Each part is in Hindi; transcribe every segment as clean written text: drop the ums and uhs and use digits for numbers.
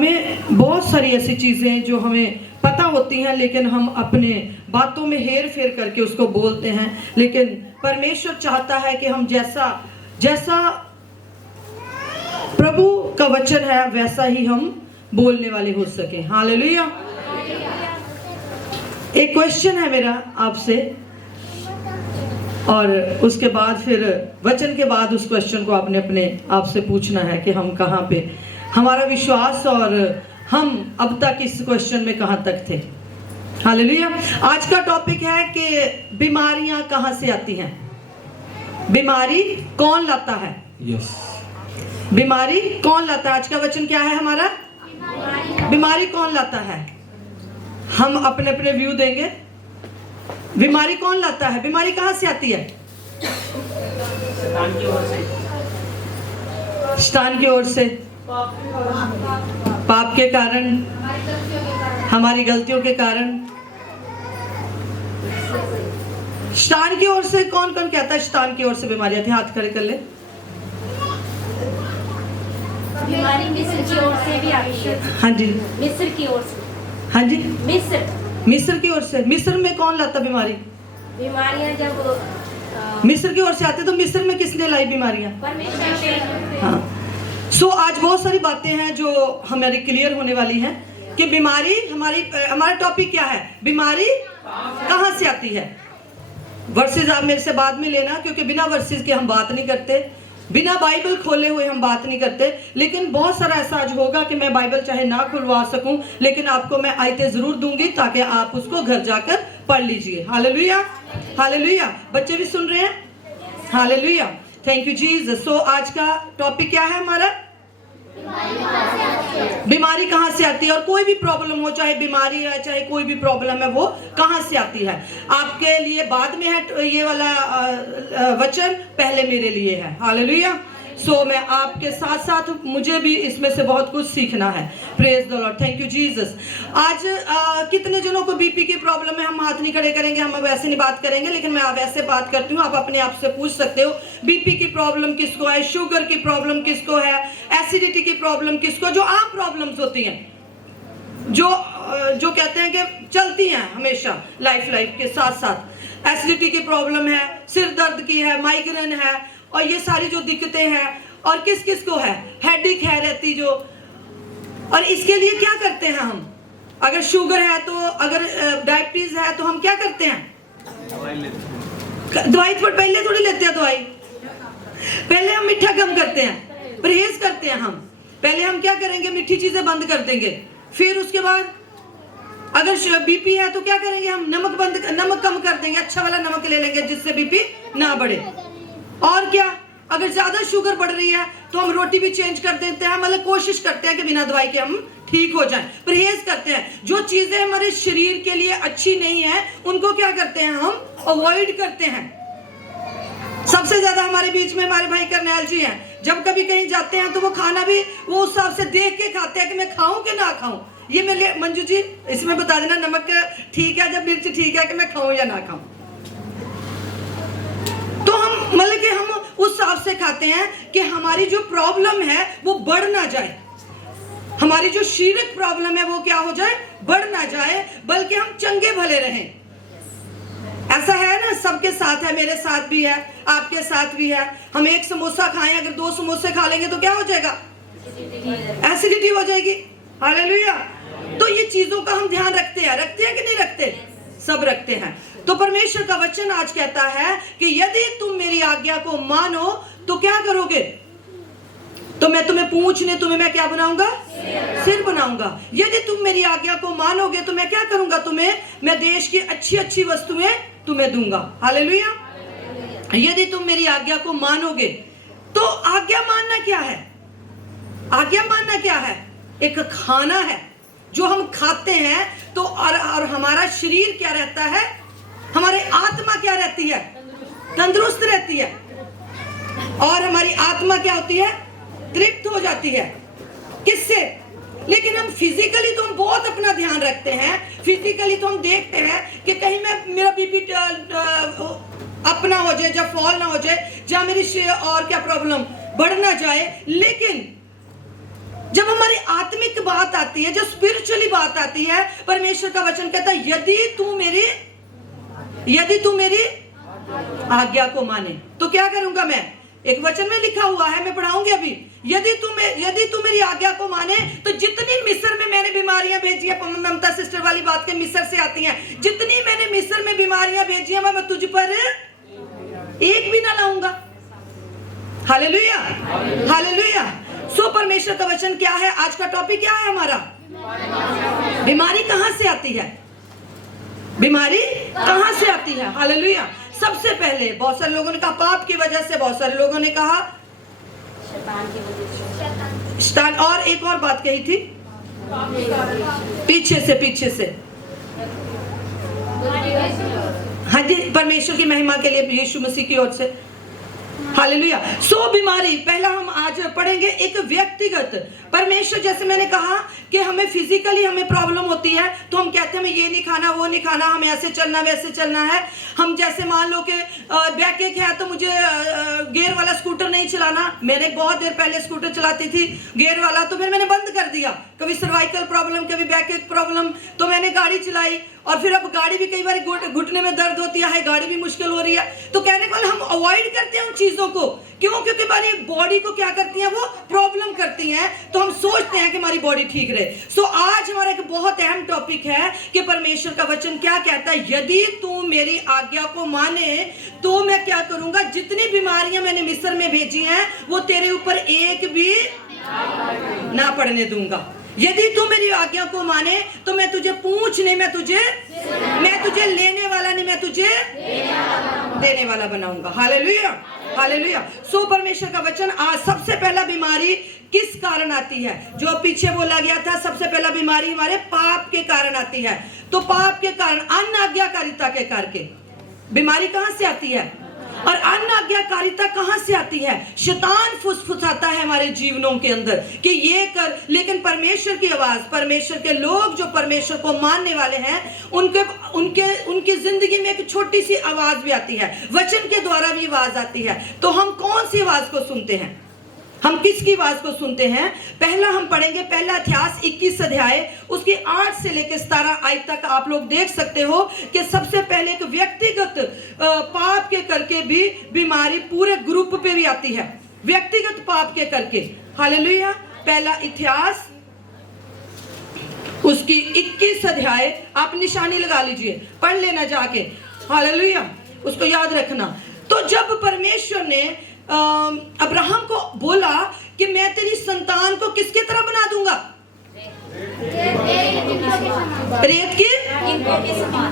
हमें बहुत सारी ऐसी चीज़ें जो हमें पता होती हैं, लेकिन हम अपने बातों में हेर फेर करके उसको बोलते हैं। लेकिन परमेश्वर चाहता है कि हम जैसा जैसा प्रभु का वचन है वैसा ही हम बोलने वाले हो सके। हालेलुया। एक क्वेश्चन है मेरा आपसे, और उसके बाद फिर वचन के बाद उस क्वेश्चन को आपने अपने आप से पूछना है कि हम कहाँ पे, हमारा विश्वास और हम अब तक इस क्वेश्चन में कहाँ तक थे। हालेलुया। आज का टॉपिक है कि बीमारियां कहाँ से आती हैं, बीमारी कौन लाता है। यस। बीमारी कौन लाता है। आज का वचन क्या है हमारा, बीमारी कौन लाता है। हम अपने अपने व्यू देंगे। बीमारी कौन लाता है, बीमारी कहाँ से आती है। शैतान की ओर से, शैतान की ओर से, पाप के कारण, हमारी गलतियों के कारण। शैतान की ओर से कौन कौन कहता है शैतान की ओर से बीमारी आती है, हाथ खड़े कर ले। बीमारी मिस्र की ओर से भी आती है। हाँ जी, मिस्र की ओर से। हाँ जी, मिस्र की ओर से। मिस्र में कौन लाता बीमारी, बीमारियां जब मिस्र की ओर से आती, तो मिस्र में किसने लाई बीमारियां, परमेश्वर। हाँ। सो आज बहुत सारी बातें हैं जो हमारी क्लियर होने वाली हैं कि बीमारी हमारा टॉपिक क्या है, बीमारी कहाँ से आती है। वर्सेस आप मेरे से बाद में लेना, क्योंकि बिना वर्सेस के हम बात नहीं करते, बिना बाइबल खोले हुए हम बात नहीं करते। लेकिन बहुत सारा ऐसा आज होगा कि मैं बाइबल चाहे ना खुलवा सकूं, लेकिन आपको मैं आयतें जरूर दूंगी ताकि आप उसको घर जाकर पढ़ लीजिए। Hallelujah, hallelujah. बच्चे भी सुन रहे हैं, हालेलुया, थैंक यू जीसस। सो आज का टॉपिक क्या है हमारा, बीमारी कहाँ से आती है। और कोई भी प्रॉब्लम हो, चाहे बीमारी है चाहे कोई भी प्रॉब्लम है, वो कहाँ से आती है। आपके लिए बाद में है ये वाला वचन, पहले मेरे लिए है। हालेलुया। सो मैं आपके साथ साथ मुझे भी इसमें से बहुत कुछ सीखना है। Praise the Lord, thank you Jesus. आज कितने जनों को बीपी की प्रॉब्लम है, हम हाथ नहीं खड़े करेंगे, हम वैसे नहीं बात करेंगे, लेकिन मैं वैसे बात करती हूँ। आप अपने आप से पूछ सकते हो बीपी की प्रॉब्लम किसको है, शुगर की प्रॉब्लम किसको है, एसिडिटी की प्रॉब्लम किसको, जो आम प्रॉब्लम्स होती हैं, जो कहते हैं कि चलती हैं हमेशा लाइफ के साथ साथ। एसिडिटी की प्रॉब्लम है, सिर दर्द की है, माइग्रेन है, और ये सारी जो दिक्कतें हैं, और किस किस को है, हेडेक है रहती जो। और इसके लिए क्या करते हैं हम, अगर शुगर है तो, अगर डायबिटीज है तो हम क्या करते हैं, दवाई पर पहले थोड़ी लेते हैं दवाई, पहले हम मीठा कम करते हैं, परहेज करते हैं। हम पहले हम क्या करेंगे, मीठी चीजें बंद कर देंगे। फिर उसके बाद अगर बीपी है तो क्या करेंगे, हम नमक कम कर देंगे, अच्छा वाला नमक ले लेंगे जिससे बीपी ना बढ़े। और क्या, अगर ज्यादा शुगर बढ़ रही है तो हम रोटी भी चेंज कर देते हैं, मतलब कोशिश करते हैं कि बिना दवाई के हम ठीक हो जाएं, परहेज करते हैं। जो चीजें हमारे शरीर के लिए अच्छी नहीं है उनको क्या करते हैं, हम अवॉइड करते हैं। सबसे ज्यादा हमारे बीच में हमारे भाई करनैल जी हैं, जब कभी कहीं जाते हैं तो वो खाना भी वो उस हिसाब से देख के खाते हैं कि मैं खाऊं कि ना खाऊं। ये मेरे मंजू जी इसमें बता देना, नमक ठीक है, जब मिर्च ठीक है, कि मैं खाऊं या ना खाऊं। तो हम मतलब कि हम उस हिसाब से खाते हैं कि हमारी जो प्रॉब्लम है वो बढ़ ना जाए, हमारी जो शारीरिक प्रॉब्लम है वो क्या हो जाए, बढ़ ना जाए, बल्कि हम चंगे भले रहें। ऐसा है ना, सबके साथ है, मेरे साथ भी है, आपके साथ भी है। हम एक समोसा खाएं, अगर 2 समोसे खा लेंगे तो क्या हो जाएगा, एसिडिटी हो जाएगी। हालेलुया। तो ये चीजों का हम ध्यान रखते हैं कि नहीं रखते, सब रखते हैं। तो परमेश्वर का वचन आज कहता है कि यदि तुम मेरी आज्ञा को मानो तो क्या करोगे, तो मैं तुम्हें पूछने तुम्हें मैं क्या बनाऊंगा, सिर बनाऊंगा। यदि तुम मेरी आज्ञा को मानोगे तो मैं क्या करूंगा, तुम्हें मैं देश की अच्छी अच्छी वस्तुएं तुम्हें दूंगा। हालेलुया। यदि तुम मेरी आज्ञा को मानोगे, तो आज्ञा मानना क्या है, आज्ञा मानना क्या है, एक खाना है जो हम खाते हैं। तो और हमारा शरीर क्या रहता है, हमारी आत्मा क्या रहती है, तंदुरुस्त रहती है, और हमारी आत्मा क्या होती है, तृप्त हो जाती है। किससे, लेकिन हम फिजिकली तो हम बहुत अपना ध्यान रखते हैं, फिजिकली तो हम देखते हैं कि कहीं मेरा बीपी अपना हो जाए, जब फॉल ना हो जाए, जब मेरी और क्या प्रॉब्लम बढ़ ना जाए। लेकिन जब हमारी आत्मिक बात आती है, जो स्पिरिचुअली बात आती है, परमेश्वर का वचन कहता है यदि तू मेरी आज्ञा को माने तो क्या करूंगा मैं। एक वचन में लिखा हुआ है, मैं पढ़ाऊंगी अभी। यदि तू मेरी आज्ञा को माने तो जितनी मिस्र में मैंने बीमारियां भेजी है, ममता सिस्टर वाली बात के मिस्र से आती हैं, जितनी मैंने मिस्र में बीमारियां भेजी हैं मैं तुझ पर एक भी ना लाऊंगा। Hallelujah, hallelujah. सो परमेश्वर का वचन क्या है? आज का टॉपिक क्या है हमारा? बीमारी कहां से आती है? बीमारी कहां से आती है? हालेलुया। सबसे पहले बहुत सारे लोगों ने कहा पाप की वजह से, बहुत सारे लोगों ने कहा शैतान, और एक और बात कही थी पीछे से हाँ जी, परमेश्वर की महिमा के लिए यीशु मसीह की ओर से। हालेलुया। सो बीमारी, पहला हम आज पढ़ेंगे एक व्यक्तिगत। परमेश्वर, जैसे मैंने कहा कि हमें फिजिकली हमें प्रॉब्लम होती है तो हम कहते हैं हमें ये नहीं खाना, वो नहीं खाना, हमें ऐसे चलना वैसे चलना है। हम जैसे मान लो कि बैक एक है तो मुझे गियर वाला स्कूटर नहीं चलाना। मैंने बहुत देर पहले स्कूटर चलाती थी गियर वाला, तो फिर मैंने बंद कर दिया। कभी सर्वाइकल प्रॉब्लम, कभी बैक एक प्रॉब्लम, तो मैंने गाड़ी चलाई। और फिर अब गाड़ी भी कई बार घुटने में दर्द होती है, गाड़ी भी मुश्किल हो रही है। तो कहने को हम अवॉइड करते हैं उन चीजों को। क्यों? क्योंकि हमारी बॉडी को क्या करती है, वो प्रॉब्लम करती हैं। तो हम सोचते हैं कि हमारी बॉडी ठीक रहे। सो आज हमारा एक बहुत अहम टॉपिक है कि परमेश्वर का वचन क्या कहता है। यदि तू मेरी आज्ञा को माने तो मैं क्या करूंगा, जितनी बीमारियां मैंने मिस्र में भेजी हैं वो तेरे ऊपर एक भी ना पड़ने दूंगा। यदि तू मेरी आज्ञा को माने तो मैं तुझे पूछ नहीं, मैं तुझे लेने वाला नहीं, मैं तुझे देने वाला बनाऊंगा। Hallelujah, hallelujah. सो परमेश्वर का वचन। आज सबसे पहला बीमारी किस कारण आती है? जो पीछे बोला गया था, सबसे पहला बीमारी हमारे पाप के कारण आती है। तो पाप के कारण, अनाज्ञाकारिता के करके बीमारी कहां से आती है? और अनाज्ञाकारिता कहां से आती है? शैतान फुसफुसाता है हमारे जीवनों के अंदर कि ये कर, लेकिन परमेश्वर की आवाज, परमेश्वर के लोग जो परमेश्वर को मानने वाले हैं, उनकी जिंदगी में एक छोटी सी आवाज भी आती है, वचन के द्वारा भी आवाज आती है। तो हम कौन सी आवाज को सुनते हैं? हम किसकी आवाज को सुनते हैं? पहला हम पढ़ेंगे पहला इतिहास 21 अध्याय, उसकी 8 से लेकर 17 आयत तक आप लोग देख सकते हो कि सबसे पहले एक व्यक्तिगत पाप के करके भी बीमारी पूरे ग्रुप पे भी आती है, व्यक्तिगत पाप के करके। हालेलुया। पहला इतिहास उसकी 21 अध्याय, आप निशानी लगा लीजिए, पढ़ लेना जाके। हालेलुया, उसको याद रखना। तो जब परमेश्वर ने अब्राहम को बोला कि मैं तेरी संतान को किसकी तरह बना दूंगा? रेत की,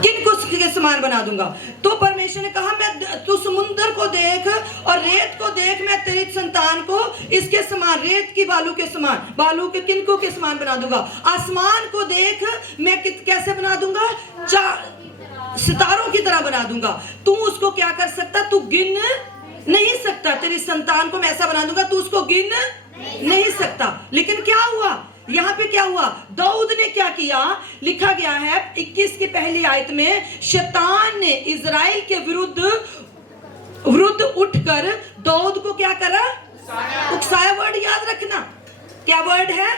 किनको के समान बना दूंगा? तो परमेश्वर ने कहा मैं, तू समुद्र को देख और रेत को देख, मैं तेरी संतान को इसके समान, रेत की बालू के समान, बालू के किनको के समान बना दूंगा। आसमान को देख, मैं कैसे बना दूंगा? सितारों की तरह बना दूंगा। तू उसको क्या कर सकता? तू गिन नहीं सकता। तेरी संतान को मैं ऐसा बना दूंगा, तू उसको गिन नहीं सकता। लेकिन क्या हुआ यहाँ पे? क्या हुआ? दाऊद ने क्या किया? लिखा गया है 21 की पहली आयत में, शैतान ने इजराइल के विरुद्ध उठकर दाऊद को क्या करा? उकसाया। वर्ड याद रखना, क्या वर्ड है?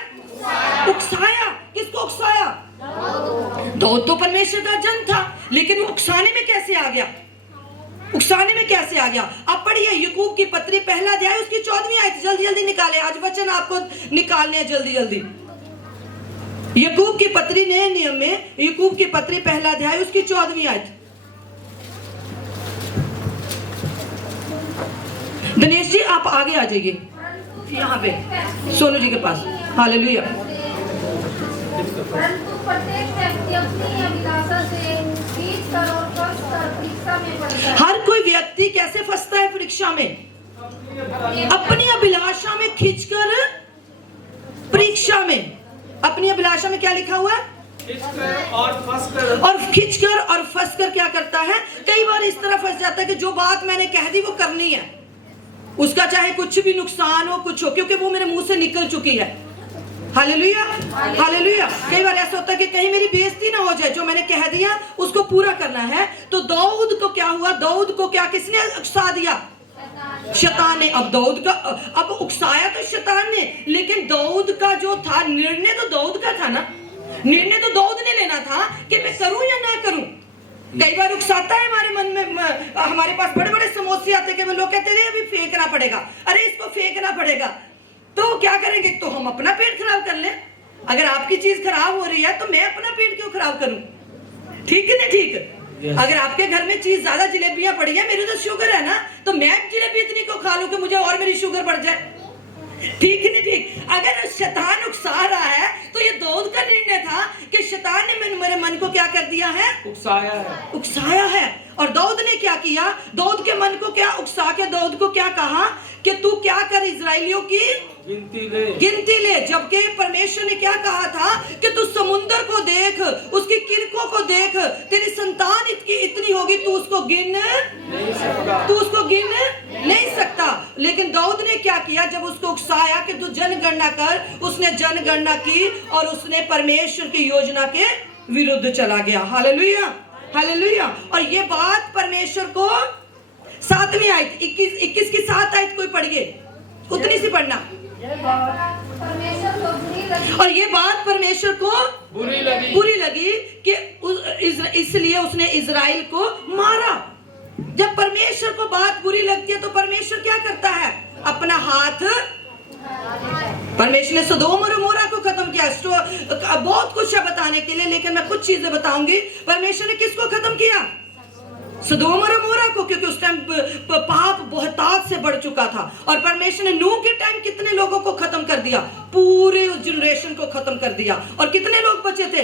उकसाया। किसको उकसाया? दाऊद तो परमेश्वर का जन था, लेकिन वो उकसाने में कैसे आ गया? उकसाने में कैसे आ गया? अब पढ़िए याकूब की पत्री पहला अध्याय उसकी 14वीं आयत, जल्दी जल्दी निकाले, आज वचन आपको निकालने हैं जल्दी जल्दी। याकूब की पत्री नए नियम में, याकूब की पत्री पहला अध्याय उसकी 14वीं आयत। दिनेश जी आप आगे आ जाइए, यहाँ पे सोनू जी के पास। हालेलुया। परंतु प्रत्येक व्यक्ति अपनी अभिलाषा से खींचकर और फंसकर परीक्षा में पड़ता है। हर कोई व्यक्ति कैसे फंसता है परीक्षा में? अपनी अभिलाषा में खींचकर परीक्षा में। अपनी अभिलाषा में क्या लिखा हुआ है? और खींचकर और फंसकर क्या करता है? कई बार इस तरह फंस जाता है कि जो बात मैंने कह दी वो करनी है, उसका चाहे कुछ भी नुकसान हो, कुछ हो, क्योंकि वो मेरे मुंह से निकल चुकी है। Hallelujah, hallelujah. कई बार ऐसा होता है कि कहीं मेरी बेइज्जती ना हो जाए, जो मैंने कह दिया उसको पूरा करना है। तो दाऊद को क्या हुआ? दाऊद को क्या किसने उकसा दिया? शैतान ने। अब उकसाया तो शैतान ने, लेकिन दाऊद का जो था निर्णय तो दाऊद का था ना, निर्णय तो दाऊद ने लेना था कि मैं करूं या ना करूं। कई बार उकसाता है हमारे मन में, हमारे पास बड़े बड़े समोसे आते हैं कि लोग कहते हैं अभी फेंकना पड़ेगा, अरे इसको फेंकना पड़ेगा, तो क्या करेंगे, तो हम अपना पेट खराब कर लें। अगर आपकी चीज खराब हो रही है तो मैं अपना पेट क्यों खराब करूं? ठीक है ना? ठीक। अगर आपके घर में चीज ज्यादा जलेबियां पड़ी है, मेरी तो शुगर है ना, तो मैं जलेबी इतनी को खा लूं कि मुझे और मेरी शुगर बढ़ जाए। ठीक है ना? ठीक। अगर शैतान उकसा रहा है तो ये दाऊद का निर्णय था कि शैतान ने मेरे मन को क्या कर दिया है? उकसाया है। और दाऊद ने क्या किया? दाऊद के मन को क्या उकसा के दाऊद को क्या कहा कि तू क्या कर, इजराइलियों की गिनती ले। जबकि परमेश्वर ने क्या कहा था कि तू समुंदर को देख, उसकी किरकों को देख, तेरी संतान इतनी होगी, तू उसको गिन नहीं सकता। लेकिन दाऊद ने क्या किया? जब उसको उकसाया कि तू जनगणना कर, उसने जनगणना की और उसने परमेश्वर की योजना के विरुद्ध चला गया। Hallelujah, hallelujah. और ये बात परमेश्वर को 7वीं आयत 21 की 7 आयत कोई पढ़िए, उतनी सी पढ़ना। परमेश्वर को बुरी लगी और ये बात परमेश्वर को बुरी लगी कि इसलिए उसने इजराइल को मारा। जब परमेश्वर को बात बुरी लगती है तो परमेश्वर क्या करता है? अपना हाथ, परमेश्वर ने सदोम और अमोरा को खत्म किया। बहुत कुछ है बताने के लिए, लेकिन मैं कुछ चीजें बताऊंगी। परमेश्वर ने किसको खत्म किया? सदोम और अमोरा को, क्योंकि उस टाइम पाप बहुतायत से बढ़ चुका था। और परमेश्वर ने नूह के टाइम कितने लोगों को खत्म कर दिया? पूरे जनरेशन को खत्म कर दिया। और कितने लोग बचे थे?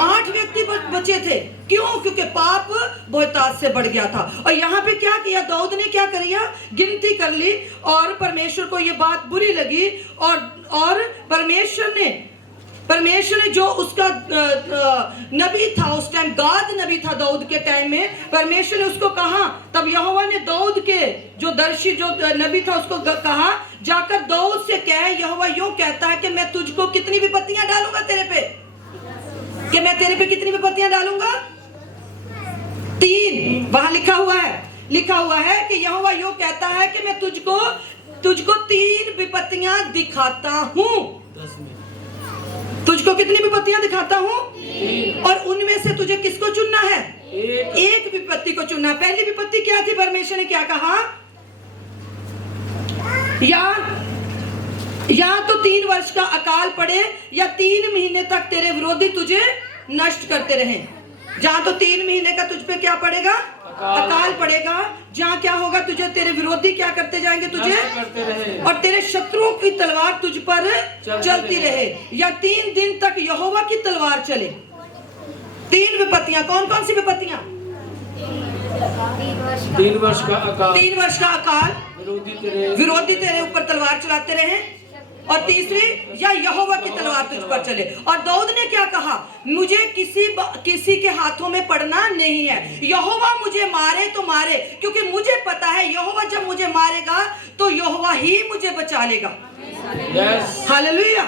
8 व्यक्ति बचे थे। क्यों? क्योंकि पाप बहुतायत से बढ़ गया था। और यहाँ पे क्या किया दाऊद ने? क्या किया? गिनती कर ली और परमेश्वर को ये बात बुरी लगी। और परमेश्वर ने जो उसका नबी था उस टाइम, गाद नबी था दाऊद के टाइम में, परमेश्वर ने उसको कहा, तब यहोवा ने दाऊद के जो दर्शी जो नबी था उसको कहा, जाकर दाऊद से कह, यहोवा यूं कहता है कि मैं तुझको कितनी विपत्तियां डालूंगा तेरे पे, कि मैं तेरे पे कितनी विपत्तियां डालूंगा? 3। वहां लिखा हुआ है कि यहोवा यूं कहता है कि मैं तुझको 3 विपत्तियां दिखाता हूं। तुझको कितनी विपत्तियां दिखाता हूं? और उनमें से तुझे किसको चुनना है? एक विपत्ति को चुनना। पहली विपत्ति क्या थी? परमेश्वर ने क्या कहा? या तो 3 वर्ष का अकाल पड़े, या 3 महीने तक तेरे विरोधी तुझे नष्ट करते रहे। जहां तो 3 महीने का तुझ पे क्या पड़ेगा? अकाल पड़ेगा। जहां क्या होगा? तुझे तेरे विरोधी क्या करते जाएंगे? तुझे और तेरे शत्रुओं की तलवार तुझ पर चलती रहे, या 3 दिन तक यहोवा की तलवार चले। 3 विपत्तियां। कौन कौन सी विपत्तियां? 3 वर्ष का अकाल, विरोधी तेरे ऊपर तलवार चलाते रहे, और तीसरी, या यहोवा की तलवार तुझ पर चले। और दाऊद ने क्या कहा? मुझे किसी के हाथों में पड़ना नहीं है। यहोवा मुझे मारे तो मारे, क्योंकि मुझे पता है यहोवा जब मुझे मारेगा तो यहोवा ही मुझे बचा लेगा। हालेलुया।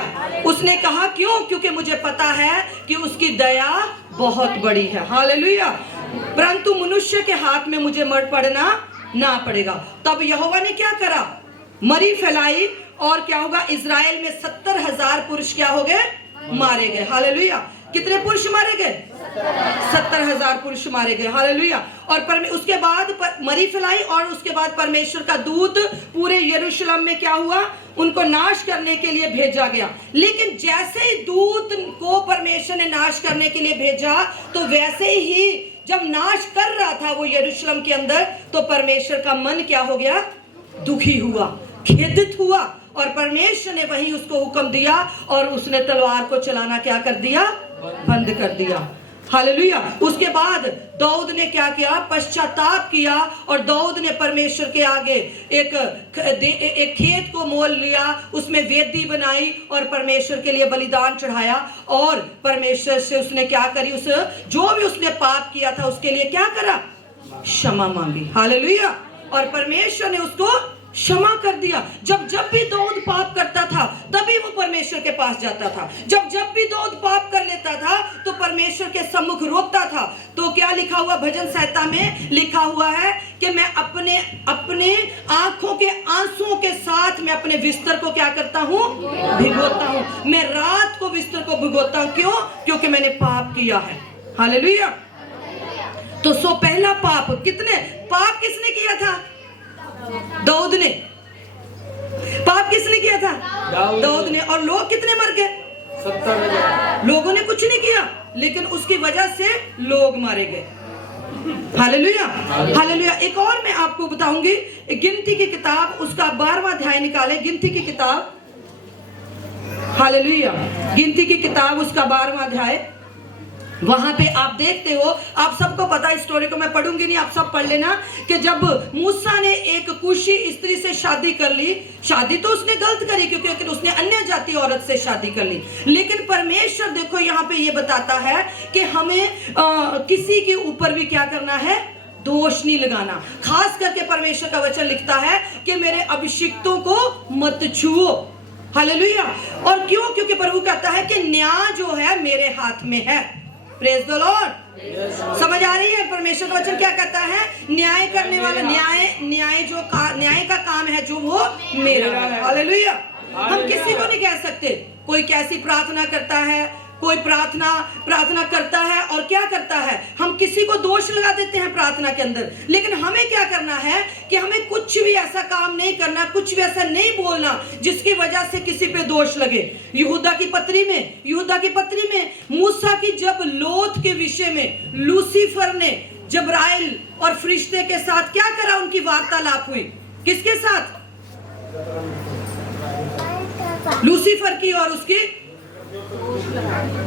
उसने कहा क्यों? क्योंकि मुझे पता है कि उसकी दया बहुत बड़ी है। हालेलुया। परंतु मनुष्य के हाथ में मुझे मर पड़ना ना पड़ेगा। तब यहोवा ने क्या करा? मरी फैलाई, और क्या होगा? इजराइल में 70,000 पुरुष क्या हो गए? मारे गए। हालेलुया। कितने पुरुष मारे गए? 70,000 पुरुष मारे गए। हालेलुया। और उसके बाद मरी फैलाई, और उसके बाद परमेश्वर का दूत पूरे यरूशलेम में क्या हुआ? उनको नाश करने के लिए भेजा गया। लेकिन जैसे ही दूत को परमेश्वर ने नाश करने के लिए भेजा, तो वैसे ही जब नाश कर रहा था वो यरूशलेम के अंदर, तो परमेश्वर का मन क्या हो गया? दुखी हुआ, खेदित हुआ। और परमेश्वर ने वहीं उसको हुक्म दिया, और उसने तलवार को चलाना क्या कर दिया? बंद कर दिया। हालेलुया। उसके बाद दाऊद ने क्या किया? पश्चाताप किया, और दाऊद ने परमेश्वर के आगे एक खेत को मोल लिया, उसमें वेदी बनाई और परमेश्वर के लिए बलिदान चढ़ाया, और परमेश्वर से उसने क्या करी? जो भी उसने पाप किया था उसके लिए क्या करा? क्षमा मांगी। हालेलुया। और परमेश्वर ने उसको क्षमा कर दिया। जब भी दाऊद पाप करता था तभी वो परमेश्वर के पास जाता था। जब भी दाऊद पाप कर लेता था तो परमेश्वर के सम्मुख रोता था। तो क्या लिखा हुआ भजन संहिता में लिखा हुआ है कि मैं अपने अपने आंखों के आंसुओं के साथ मैं अपने बिस्तर को क्या करता हूँ, भिगोता हूँ। मैं रात को बिस्तर को भिगोता हूँ। क्यों? क्योंकि मैंने पाप किया है। हालेलुया। तो पहला पाप पाप किसने किया था? दाऊद ने। पाप किसने किया था? दाऊद ने। और लोग कितने मर गए? 70,000। लोगों ने कुछ नहीं किया, लेकिन उसकी वजह से लोग मारे गए। Hallelujah, hallelujah. एक और मैं आपको बताऊंगी, गिनती की किताब उसका 12वां अध्याय निकाले। गिनती की किताब, हालेलुया, गिनती की किताब उसका 12वां अध्याय। वहां पे आप देखते हो, आप सबको पता है, स्टोरी को मैं पढ़ूंगी नहीं, आप सब पढ़ लेना, कि जब मूसा ने एक कुशी स्त्री से शादी कर ली, शादी तो उसने गलत करी क्योंकि उसने अन्य जाति औरत से शादी कर ली, लेकिन परमेश्वर देखो यहाँ पे ये बताता है कि हमें किसी के ऊपर भी क्या करना है, दोष नहीं लगाना। खास करके परमेश्वर का वचन लिखता है कि मेरे अभिषिक्तों को मत छुओ। हालेलुया। और क्यों? क्योंकि प्रभु कहता है कि न्याय जो है मेरे हाथ में है। Praise the Lord. समझ आ रही है? परमेश्वर का वचन क्या कहता है? न्याय करने वाला, न्याय का काम है जो वो मेरा है। हालेलुया। हम किसी को नहीं कह सकते, कोई कैसी प्रार्थना करता है, कोई प्रार्थना करता है और क्या करता है, हम किसी को दोष लगा देते हैं प्रार्थना के अंदर। लेकिन हमें क्या करना है कि हमें कुछ भी ऐसा काम नहीं करना, कुछ भी ऐसा नहीं बोलना जिसकी वजह से किसी पे दोष लगे। यहूदा की पत्री में मूसा की जब लोथ के विषय में लूसीफर ने जबराइल और फरिश्ते के साथ क्या करा, उनकी वार्तालाप हुई। किसके साथ? लूसीफर की और उसकी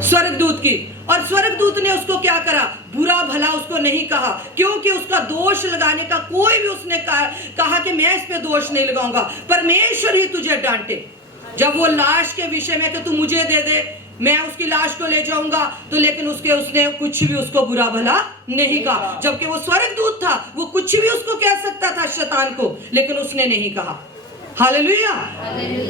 स्वर्गदूत की। और स्वर्गदूत ने उसको क्या करा, बुरा भला उसको नहीं कहा, क्योंकि उसका दोष लगाने का कोई भी उसने कहा कि मैं इस पे दोष नहीं लगाऊंगा। परमेश्वर ही तुझे डांटे। जब वो लाश के विषय में कि तू मुझे दे दे, मैं उसकी लाश को ले जाऊंगा, तो लेकिन उसने कुछ भी उसको बुरा भला नहीं कहा। जबकि वो स्वर्गदूत था, वो कुछ भी उसको कह सकता था शैतान को, लेकिन उसने नहीं कहा। हालेलुया।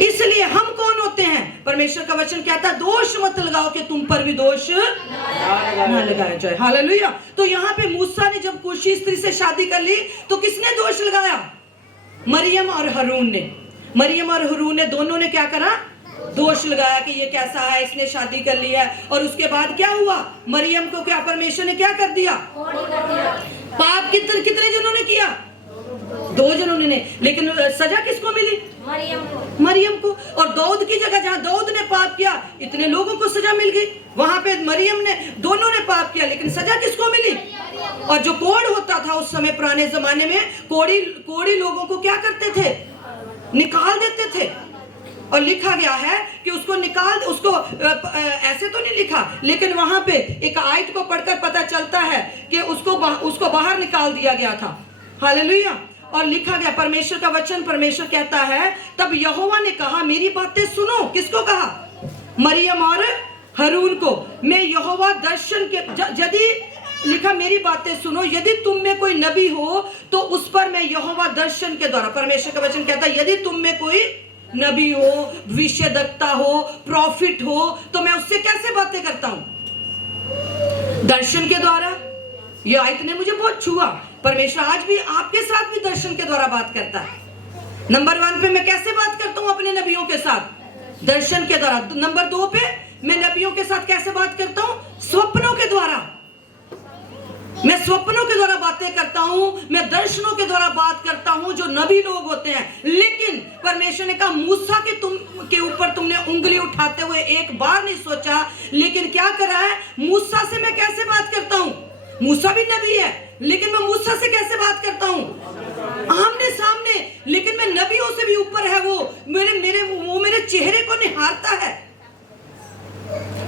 इसलिए हम कौन होते हैं? परमेश्वर का वचन कहता है दोष मत लगाओ कि तुम पर भी दोष ना लगाया जाए। हालेलुया। तो यहाँ पे मूसा ने जब कूशी स्त्री से शादी कर ली तो किसने दोष लगाया? मरियम और हारून ने दोनों ने क्या करा? दोष लगाया कि ये कैसा है, इसने शादी कर ली है। और उसके बाद क्या हुआ? मरियम को क्या परमेश्वर ने क्या कर दिया? पाप कितने जनों ने किया? 2 जनों ने। लेकिन सजा किसको मिली? मरियम को। और दाऊद की जगह जहां दाऊद ने पाप किया, इतने लोगों को सजा मिल गई। वहां पे मरियम ने, दोनों ने पाप किया, लेकिन सजा किसको मिली? और जो कोढ़ होता था उस समय, पुराने जमाने में कोढ़ी लोगों को क्या करते थे? निकाल देते थे। और लिखा गया है कि उसको ऐसे तो नहीं लिखा, लेकिन वहां पे एक आयत को पढ़कर पता चलता है कि उसको बाहर निकाल दिया गया था। हालेलुया। और लिखा गया, परमेश्वर का वचन, परमेश्वर कहता है तब यहोवा ने कहा मेरी बातें सुनो। किसको कहा? मरियम और हारून को। मैं यहोवा दर्शन के, यदि लिखा मेरी बातें सुनो, यदि तुम में कोई नबी हो तो उस पर मैं यहोवा दर्शन के द्वारा, परमेश्वर का वचन कहता है यदि तुम में कोई नबी हो, भविष्यद्वक्ता हो, प्रॉफिट हो, तो मैं उससे कैसे बातें करता हूं? दर्शन के द्वारा। ये आयत ने मुझे बहुत छुआ। परमेश्वर आज भी आपके साथ भी दर्शन के द्वारा बात करता है। नंबर 1 पे मैं कैसे बात करता हूं अपने नबियों के साथ? दर्शन के द्वारा। नंबर 2 पे मैं नबियों के साथ कैसे बात करता हूं? स्वप्नों के द्वारा। मैं स्वप्नों के द्वारा बातें करता हूं, मैं दर्शनों के द्वारा बात करता हूं जो नबी लोग होते हैं। लेकिन परमेश्वर ने कहा मूसा के ऊपर तुमने उंगली उठाते हुए एक बार नहीं सोचा, लेकिन क्या करा है? मूसा से मैं कैसे बात करता हूं? मूसा भी नबी है, लेकिन मैं मूसा से कैसे बात करता हूं? आमने सामने। लेकिन मैं नबियों से भी ऊपर है। वो मेरे चेहरे को निहारता है।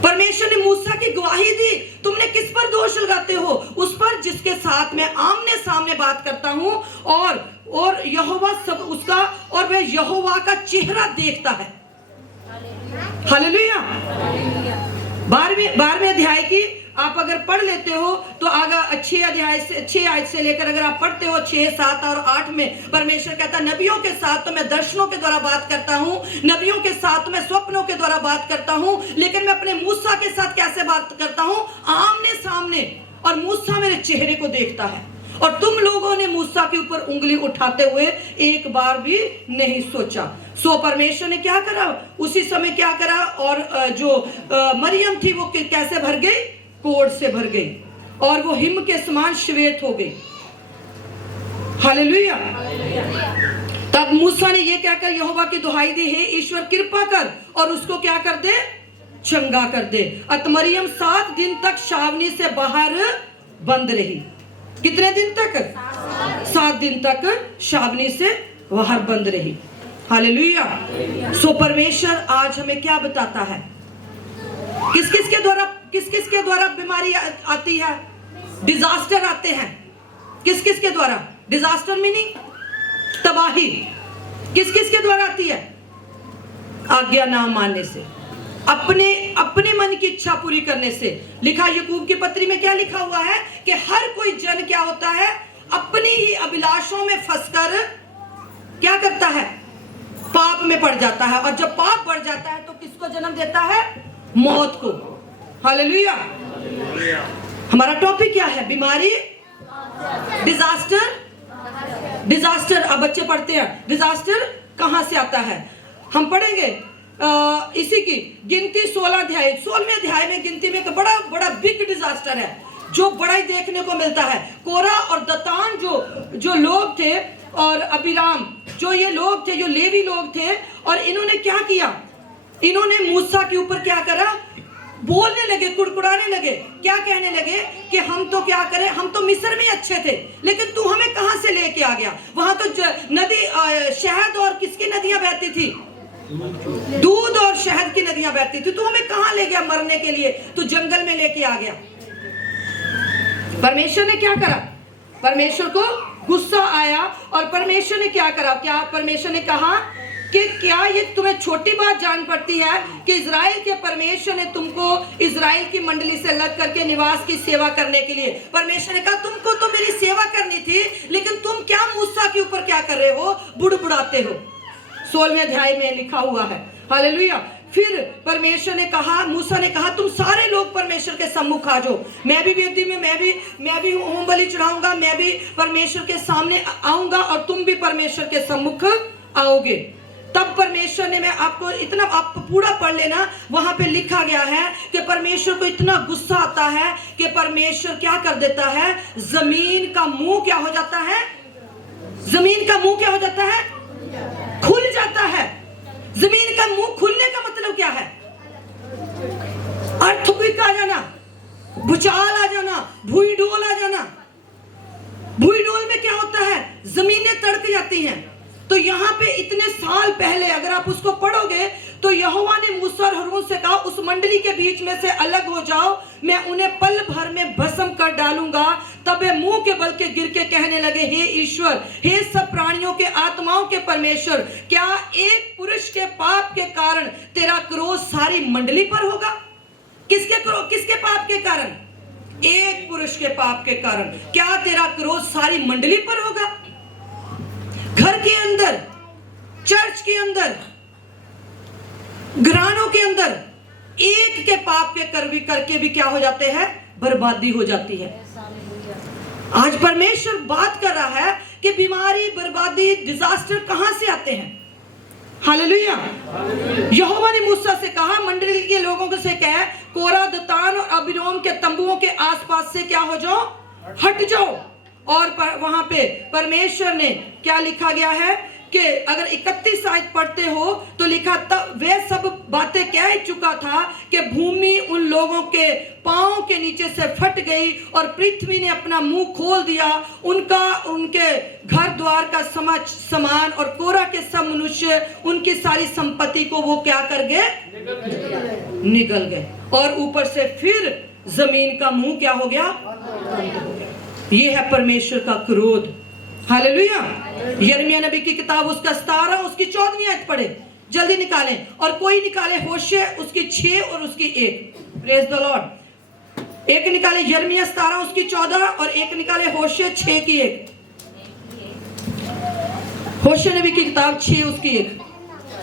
परमेश्वर ने मूसा की गवाही दी, तुमने किस पर दोष लगाते हो? उस पर जिसके साथ मैं आमने सामने बात करता हूं, और यहोवा सब उसका, और वह यहोवा का चेहरा देखता है। हालेलुया। 12वें अध्याय की आप अगर पढ़ लेते हो तो आगे 6 आयत से लेकर अगर आप पढ़ते हो 6, 7 और 8 में परमेश्वर कहता है नबियों के साथ तो मैं दर्शनों के द्वारा बात करता हूं, नबियों के साथ तो मैं स्वप्नों के द्वारा बात करता हूं, लेकिन मैं अपने मूसा के साथ कैसे बात करता हूं? आमने सामने। और मूसा मेरे चेहरे को देखता है। और तुम लोगों ने मूसा के ऊपर उंगली उठाते हुए एक बार भी नहीं सोचा। सो परमेश्वर ने क्या करा, उसी समय क्या करा, और जो मरियम थी वो कैसे भर गई, कोढ़ से भर गई, और वो हिम के समान श्वेत हो गई। हालेलुया। तब मूसा ने ये कहकर यहोवा की दुहाई दी, हे ईश्वर कृपा कर और उसको क्या कर दे, चंगा कर दे। अत मरियम 7 दिन तक छावनी से बाहर बंद रही। कितने दिन तक? 7 दिन तक छावनी से बाहर बंद रही। हालेलुया। सो परमेश्वर आज हमें क्या बताता है, किस किस के द्वारा बीमारी आती है, डिजास्टर आते हैं, किस किस के द्वारा, डिजास्टर मीनिंग तबाही, किस किस के द्वारा आती है, आज्ञा ना मानने से, अपने मन की इच्छा पूरी करने से। लिखा याकूब की पत्री में क्या लिखा हुआ है कि हर कोई जन क्या होता है, अपनी ही अभिलाषों में फंसकर क्या करता है, पाप में पड़ जाता है। और जब पाप बढ़ जाता है तो किसको जन्म देता है, मौत को। हालेलुया। हमारा टॉपिक क्या है, बीमारी, डिजास्टर। अब बच्चे पढ़ते हैं डिजास्टर कहां से आता है, हम पढ़ेंगे इसी की गिनती 16वें अध्याय में गिनती में एक बड़ा बिग डिजास्टर है जो बड़ा ही देखने को मिलता है। कोरा और दतान जो लोग थे, और अबीराम जो ये लोग थे, जो लेवी लोग थे, और इन्होंने क्या किया, इन्होंने मूसा के ऊपर क्या करा, बोलने लगे, कुड़कुड़ाने लगे, क्या कहने लगे कि हम तो क्या करें, हम तो मिस्र में अच्छे थे, लेकिन तू हमें कहां से लेके आ गया, वहां तो नदी शहद और किसकी नदियां बहती थी, दूध और शहद की नदियां बहती थी, तू हमें कहां ले गया मरने के लिए, तू जंगल में लेके आ गया। परमेश्वर ने क्या करा, परमेश्वर को गुस्सा आया, और परमेश्वर ने क्या करा, क्या परमेश्वर ने कहा कि क्या ये तुम्हें छोटी बात जान पड़ती है कि इजराइल के परमेश्वर ने तुमको इजराइल की मंडली से अलग करके निवास की सेवा करने के लिए, परमेश्वर ने कहा तुमको तो मेरी सेवा करनी थी, लेकिन तुम क्या मूसा के ऊपर क्या कर रहे हो, बुड़बुड़ाते हो। 16वें अध्याय में लिखा हुआ है। हालेलुया। फिर परमेश्वर ने कहा, मूसा ने कहा तुम सारे लोग परमेश्वर के सम्मुख आ जाओ, मैं भी वेदी में मैं भी होम बलि चढ़ाऊंगा, मैं भी परमेश्वर के सामने आऊंगा, और तुम भी परमेश्वर के सम्मुख आओगे। तब परमेश्वर ने, मैं आपको इतना, आप पूरा पढ़ लेना, वहां पे लिखा गया है कि परमेश्वर को इतना गुस्सा आता है कि परमेश्वर क्या कर देता है, जमीन का मुंह क्या हो जाता है, जमीन का मुंह क्या हो जाता है, खुल जाता है। जमीन का मुंह खुलने का मतलब क्या है, अर्थक्वेक आ जाना, भूचाल आ जाना, भूईडोल आ जाना। भूईडोल में क्या होता है, जमीनें तड़क जाती हैं। तो यहाँ पे इतने साल पहले अगर आप उसको पढ़ोगे तो यहोवा ने मूसा और हारून से कहा उस मंडली के बीच में से अलग हो जाओ, मैं उन्हें पल भर में भस्म कर डालूंगा। तब वे मुंह के बल के गिर के कहने लगे, हे ईश्वर, हे सब प्राणियों के आत्माओं के परमेश्वर, क्या एक पुरुष के पाप के कारण तेरा क्रोध सारी मंडली पर होगा? किसके पाप के कारण? एक पुरुष के पाप के कारण क्या तेरा क्रोध सारी मंडली पर होगा? घर के अंदर, चर्च के अंदर, घरानों के अंदर एक के पाप के करके भी क्या हो जाते हैं, बर्बादी हो जाती है। आज परमेश्वर बात कर रहा है कि बीमारी, बर्बादी, डिजास्टर कहां से आते हैं। हालेलुया। यहोवा ने मूसा से कहा, मंडली के लोगों को से कह, कोरा, दतान और अबीराम के तंबुओं के आसपास से क्या हो जाओ, हट जाओ। और वहां पे परमेश्वर ने क्या लिखा गया है कि अगर 31 आयत पढ़ते हो तो लिखा, तब वे सब बातें कह चुका था कि भूमि उन लोगों के पांव के नीचे से फट गई और पृथ्वी ने अपना मुंह खोल दिया, उनके घर द्वार का सामान और कोरा के सब मनुष्य, उनकी सारी संपत्ति को वो क्या कर गए, निगल गए। और ऊपर से फिर जमीन का मुंह क्या हो गया, ये है परमेश्वर का क्रोध। हालेलुया। यिर्मयाह नबी की किताब उसका 17 उसकी 14वीं आयत पढ़े, जल्दी निकालें। और कोई निकाले होशे उसकी 6 और उसकी 1। Praise the Lord. एक निकाले यिर्मयाह 17 उसकी 14 और एक निकाले होशे 6 की 1। होशे नबी की किताब 6 उसकी 1।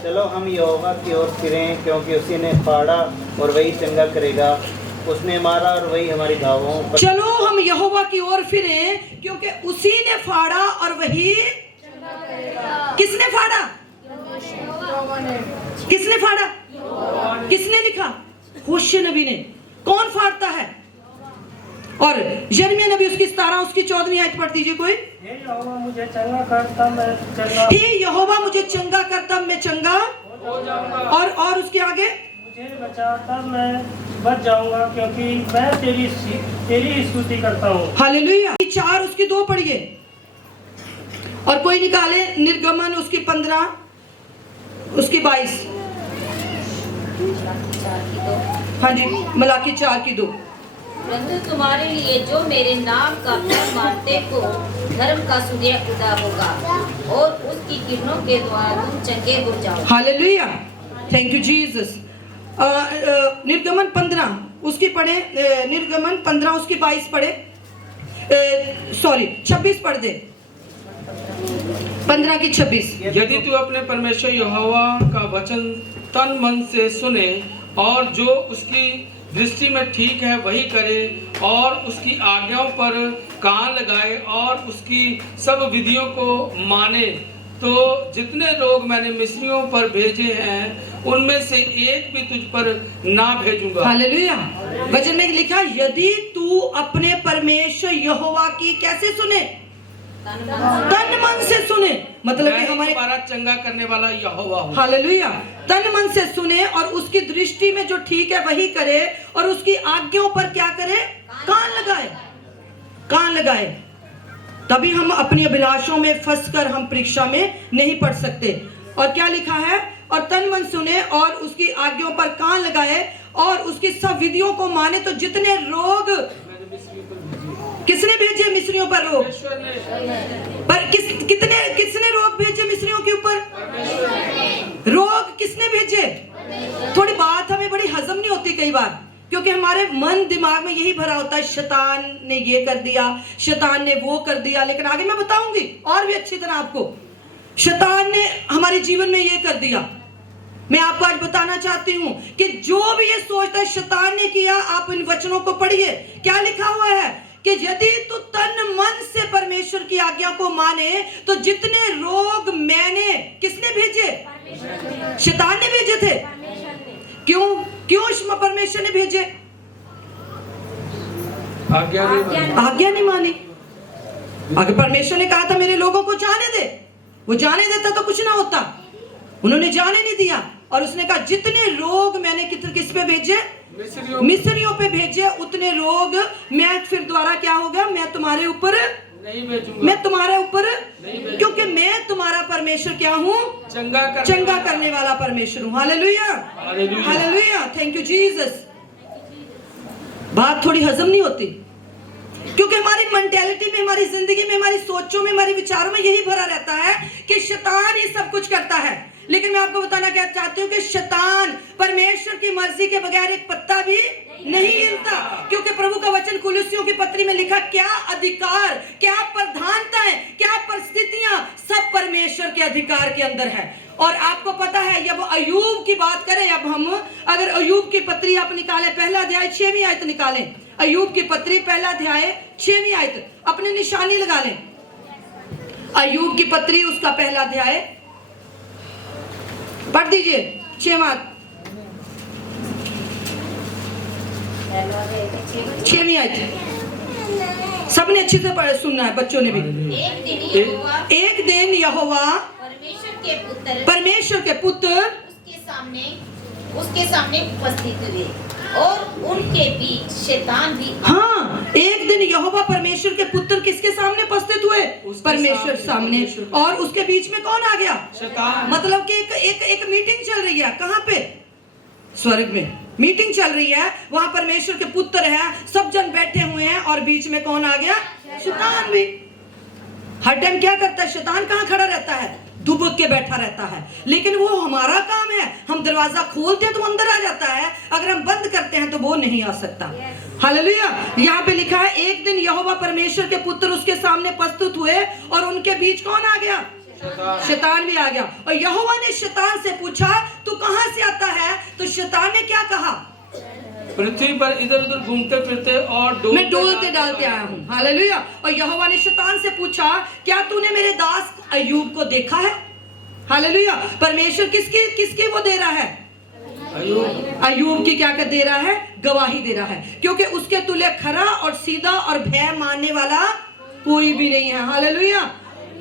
चलो हम यहोवा की ओर फिरें, क्योंकि उसी ने फाड़ा और वही चंगा करेगा, उसने मारा और वही हमारी घावों पर। चलो हम यहोवा की ओर फिरें, क्योंकि उसी ने फाड़ा और वही किसने फाड़ा? किसने फाड़ा? किसने लिखा? होशे नबी ने। कौन फाड़ता है? और यिर्मयाह नबी उसकी 17 उसकी 14वीं आयत पढ़ दीजिए कोई। हे यहोवा मुझे चंगा कर तब मैं चंगा, हे यहोवा मुझे चंगा कर तब मैं चंगा, और उसके आगे मुझे बचा तब मैं बच जाऊंगा, क्योंकि मैं तेरी स्तुति करता हूँ। हालेलुया। 4 उसकी 2 पढ़िए, और कोई निकाले निर्गमन उसकी 15 उसकी 22। हाँ जी, मलाकी 4 की 2। परंतु तुम्हारे लिए जो मेरे नाम का प्रण मानते को धर्म का सूर्य उदय होगा और उसकी किरणों के द्वारा तुम चंगे हो जाओ। Hallelujah, thank you Jesus. निर्गमन 15 उसकी पढ़े, निर्गमन 15 उसकी 22 पढ़े, सॉरी 26 पढ़ दे, 15 की 26। यदि तू अपने परमेश्वर यहोवा का वचन तन मन से सुने और जो उसकी दृष्टि में ठीक है वही करे और उसकी आज्ञाओं पर कान लगाए और उसकी सब विधियों को माने, तो जितने रोग मैंने मिस्रियों पर भेजे हैं उनमें से एक भी तुझ पर ना भेजूंगा। हालेलुया। वचन में लिखा, यदि तू अपने परमेश्वर यहोवा की कैसे सुने? तन मन से सुने, मतलब कि हमारे हमारा चंगा करने वाला यहोवा हूँ। हालेलुया। तन मन से सुने और उसकी दृष्टि में जो ठीक है वही करे और उसकी आज्ञाओं पर क्या करे? कान लगाए, कान लगाए। तभी हम अपनी अभिलाषों में फंसकर हम परीक्षा में नहीं पढ़ सकते। और क्या लिखा है? और तन मन सुने और उसकी आज्ञाओं पर कान लगाए और उसकी सब विधियों को माने, तो जितने रोग किसने भेजे मिस्रियों पर रोग? पर किसने रोग भेजे मिस्रियों के ऊपर? रोग किसने भेजे? थोड़ी बात हमें बड़ी हजम नहीं होती कई बार, क्योंकि हमारे मन दिमाग में यही भरा होता है, शैतान ने ये कर दिया, शैतान ने वो कर दिया। लेकिन आगे मैं बताऊंगी और भी अच्छी तरह आपको, शैतान ने हमारे जीवन में ये कर दिया। मैं आपको आज बताना चाहती हूं कि जो भी ये सोचता है शैतान ने किया, आप इन वचनों को पढ़िए। क्या लिखा हुआ है कि यदि तू तन मन से परमेश्वर की आज्ञा को माने, तो जितने रोग मैंने किसने भेजे? शैतान ने भेजे थे। क्यों परमेश्वर ने भेजे? आज्ञा नहीं मानी। अगर परमेश्वर ने कहा था मेरे लोगों को जाने दे, वो जाने देता तो कुछ ना होता। उन्होंने जाने नहीं दिया और उसने कहा जितने रोग मैंने किस पे भेजे? मिस्रियों पे भेजे, उतने रोग मैं फिर द्वारा क्या होगा? मैं तुम्हारे ऊपर नहीं भेजूंगा, मैं तुम्हारे ऊपर, क्योंकि मैं तुम्हारा परमेश्वर क्या हूँ? चंगा करने वाला परमेश्वर हूँ। Hallelujah, hallelujah, thank you Jesus. बात थोड़ी हजम नहीं होती, क्योंकि हमारी मेंटालिटी में, हमारी जिंदगी में, हमारी सोचों में, हमारे विचारों में यही भरा रहता है कि शैतान ही सब कुछ करता है। लेकिन मैं आपको बताना क्या चाहती हूँ कि शैतान परमेश्वर की मर्जी के बगैर एक पत्ता भी नहीं हिलता, क्योंकि प्रभु का वचन कुलुस्सियों की पत्री में लिखा, क्या अधिकार, क्या प्रधानताएं, क्या परिस्थितियां, सब परमेश्वर के अधिकार के अंदर है। और आपको पता है, जब अय्यूब की बात करें, अब हम अगर अय्यूब की पत्री आप निकालें, पहला अध्याय 6वीं आयत निकालें, अय्यूब की पत्री पहला अध्याय 6वीं आयत, अपने निशानी लगा लें। अय्यूब की पत्री उसका पहला अध्याय पढ़ दीजिए, 6वीं आयत। सबने अच्छे से सुनना है, बच्चों ने भी। एक दिन यहोवा परमेश्वर के पुत्र उसके सामने उपस्थित हुए और उनके बीच शैतान भी। हाँ, एक दिन यहोवा परमेश्वर के पुत्र किसके सामने उपस्थित हुए? परमेश्वर सामने। और उसके बीच में कौन आ गया? शैतान। मतलब कि एक मीटिंग चल रही है। कहाँ पे? स्वर्ग में मीटिंग चल रही है, वहां परमेश्वर के पुत्र है, सब जन बैठे हुए हैं और बीच में कौन आ गया? शैतान भी। हर टाइम क्या करता है शैतान? कहाँ खड़ा रहता है? दुबक के बैठा रहता है। लेकिन वो हमारा काम है, हम दरवाजा खोलते हैं तो अंदर आ जाता है, अगर हम बंद करते हैं तो वो नहीं आ सकता। हालेलुया। यहाँ पे लिखा है, एक दिन यहोवा परमेश्वर के पुत्र उसके सामने प्रस्तुत हुए और उनके बीच कौन आ गया? शैतान भी आ गया। और यहोवा ने शैतान से पूछा, तू कहां से आता है? तो शैतान ने क्या कहा? पृथ्वी पर इधर उधर घूमते फिरते और मैं डोलते डालते आया हूँ। हालेलुया। और यहोवा ने शैतान से पूछा, क्या तूने मेरे दास अय्यूब को देखा है? हालेलुया। परमेश्वर किसकी वो दे रहा है? अय्यूब की क्या कर दे रहा है? गवाही दे रहा है, क्योंकि उसके तुल्य खरा और सीधा और भय मानने वाला कोई भी नहीं है। हालेलुया।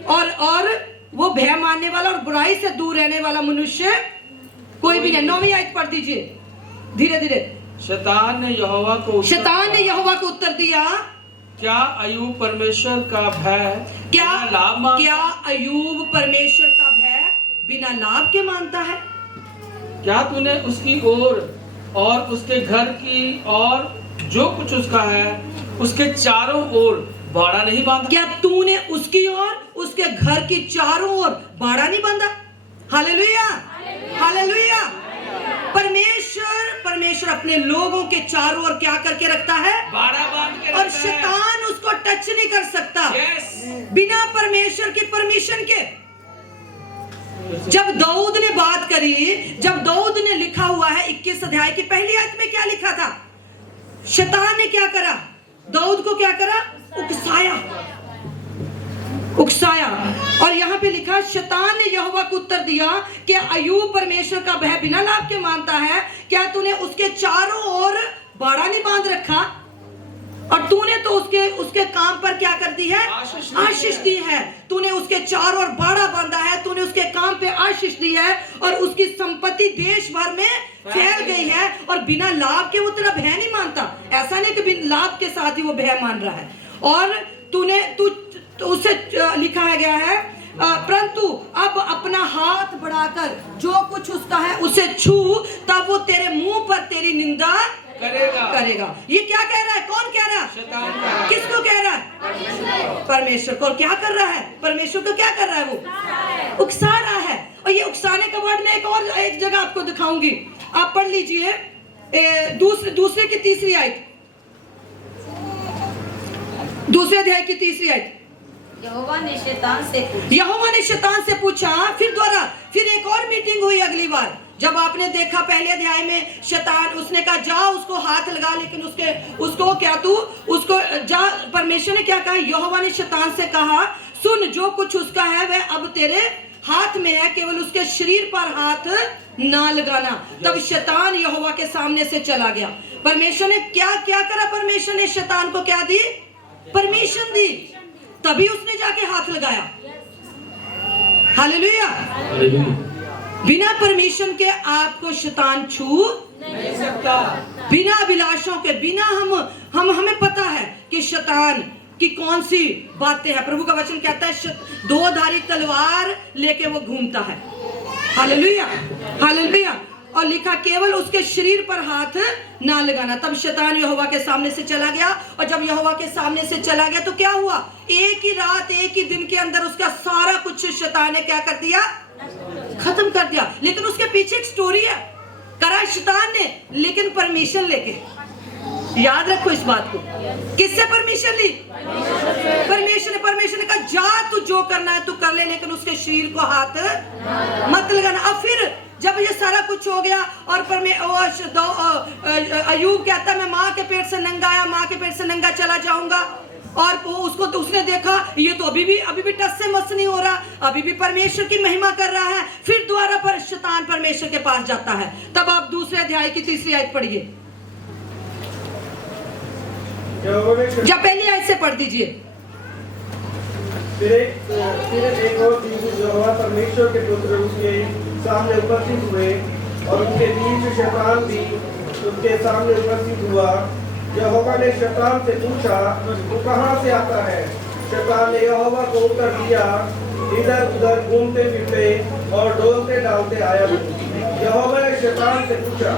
और वो भय मानने वाला और बुराई से दूर रहने वाला मनुष्य कोई भी नहीं। 9वीं आयत पढ़ दीजिए धीरे धीरे। शैतान ने यहोवा को उत्तर दिया, क्या अय्यूब परमेश्वर का भय क्या क्या अय्यूब परमेश्वर का भय बिना लाभ के मानता है? क्या तूने उसकी ओर और उसके घर की और जो कुछ उसका है उसके चारों ओर बाड़ा नहीं बांधा? क्या तूने उसकी ओर उसके घर की चारों ओर बाड़ा नहीं बांधा? Hallelujah, hallelujah. परमेश्वर अपने लोगों के चारों ओर क्या करके रखता है? बाड़ा बांध के और रखता है। शैतान उसको टच नहीं कर सकता बिना परमेश्वर की परमिशन के। जब दाऊद ने बात करी, जब दाऊद ने लिखा हुआ है 21 अध्याय की पहली आयत में क्या लिखा था? शैतान ने क्या करा? दाऊद को क्या करा? उकसाया। और यहाँ पे लिखा, शैतान ने यहोवा को उत्तर दिया कि अय्यूब परमेश्वर का भय बिना लाभ के मानता है। क्या तूने उसके चारों ओर बाड़ा नहीं बांध रखा? और तूने तो उसके काम पर क्या कर दी है? आशीष दी है। तूने उसके चारों ओर बाड़ा बांधा है, तूने उसके काम पे आशीष दी है, और उसकी संपत्ति देश भर में फैल गई है, और बिना लाभ के वो तेरा भय नहीं मानता। ऐसा नहीं कि बिना लाभ के साथ ही वो भय मान रहा है। और तो उसे लिखा गया है, परंतु अब अपना हाथ बढ़ाकर जो कुछ उसका है उसे छू, तब वो तेरे मुंह पर तेरी निंदा करेगा। ये क्या कह रहा है? कौन कह रहा है? शैतान कह रहा है। किसको कह रहा है? परमेश्वर को। और क्या कर रहा है? परमेश्वर को क्या कर रहा है? वो उकसा रहा है। और ये उकसाने का वर्ड मैं एक जगह आपको दिखाऊंगी, आप पढ़ लीजिए दूसरे की तीसरी आयत, दूसरे अध्याय की तीसरी आयत। यहोवा ने शैतान से पूछा। फिर एक और मीटिंग हुई अगली बार, जब आपने देखा पहले अध्याय में शैतान, उसने कहा जा उसको हाथ लगा, लेकिन उसको क्या तू उसको जा। परमेश्वर ने क्या कहा? यहोवा ने शैतान से कहा, सुन, जो कुछ उसका है वह अब तेरे हाथ में है, केवल उसके शरीर पर हाथ ना लगाना। तब शैतान यहोवा के सामने से चला गया। परमेश्वर ने क्या करा? परमेश्वर ने शैतान को क्या दी? परमिशन दी, तभी उसने जाके हाथ लगाया। हालेलुया। बिना परमिशन के आपको शैतान छू नहीं सकता। बिना अभिलाषों के, बिना हमें पता है कि शैतान की कौन सी बातें हैं। प्रभु का वचन कहता है, दो धारी तलवार लेके वो घूमता है। Hallelujah, hallelujah. और लिखा, केवल उसके शरीर पर हाथ ना लगाना। तब शैतान यहोवा के सामने से चला गया। और जब यहोवा के सामने से चला गया तो क्या हुआ? एक ही रात, एक ही दिन के अंदर उसका सारा कुछ शैतान ने क्या कर दिया? खत्म कर दिया। लेकिन उसके पीछे एक स्टोरी है। करा शैतान ने, लेकिन परमिशन लेके। याद रखो इस बात को। किससे परमिशन ली? परमेश्वर ने कहा, जा तू जो करना है तू कर ले, लेकिन उसके शरीर को हाथ मत लगाना। अब फिर जब ये सारा कुछ हो गया और अय्यूब कहता है, मैं माँ के पेट से नंगा आया, माँ के पेट से नंगा चला जाऊंगा। और उसको तो उसने देखा, ये तो अभी भी टस से मस नहीं हो रहा, अभी भी परमेश्वर की महिमा कर रहा है। फिर दोबारा पर शैतान परमेश्वर के पास जाता है। तब आप दूसरे अध्याय की तीसरी आयत पढ़िए, या पहली आयत से पढ़ दीजिए। फिर एक और दिन यहोवा परमेश्वर के पुत्र उसके सामने उपस्थित हुए, और उनके बीच शैतान भी उसके सामने उपस्थित हुआ। यहोवा ने शैतान से पूछा, तू कहाँ से आता है? शैतान ने यहोवा को उत्तर दिया, इधर उधर घूमते फिरते और डोलते डालते आया हूँ। यहोवा ने शैतान से पूछा,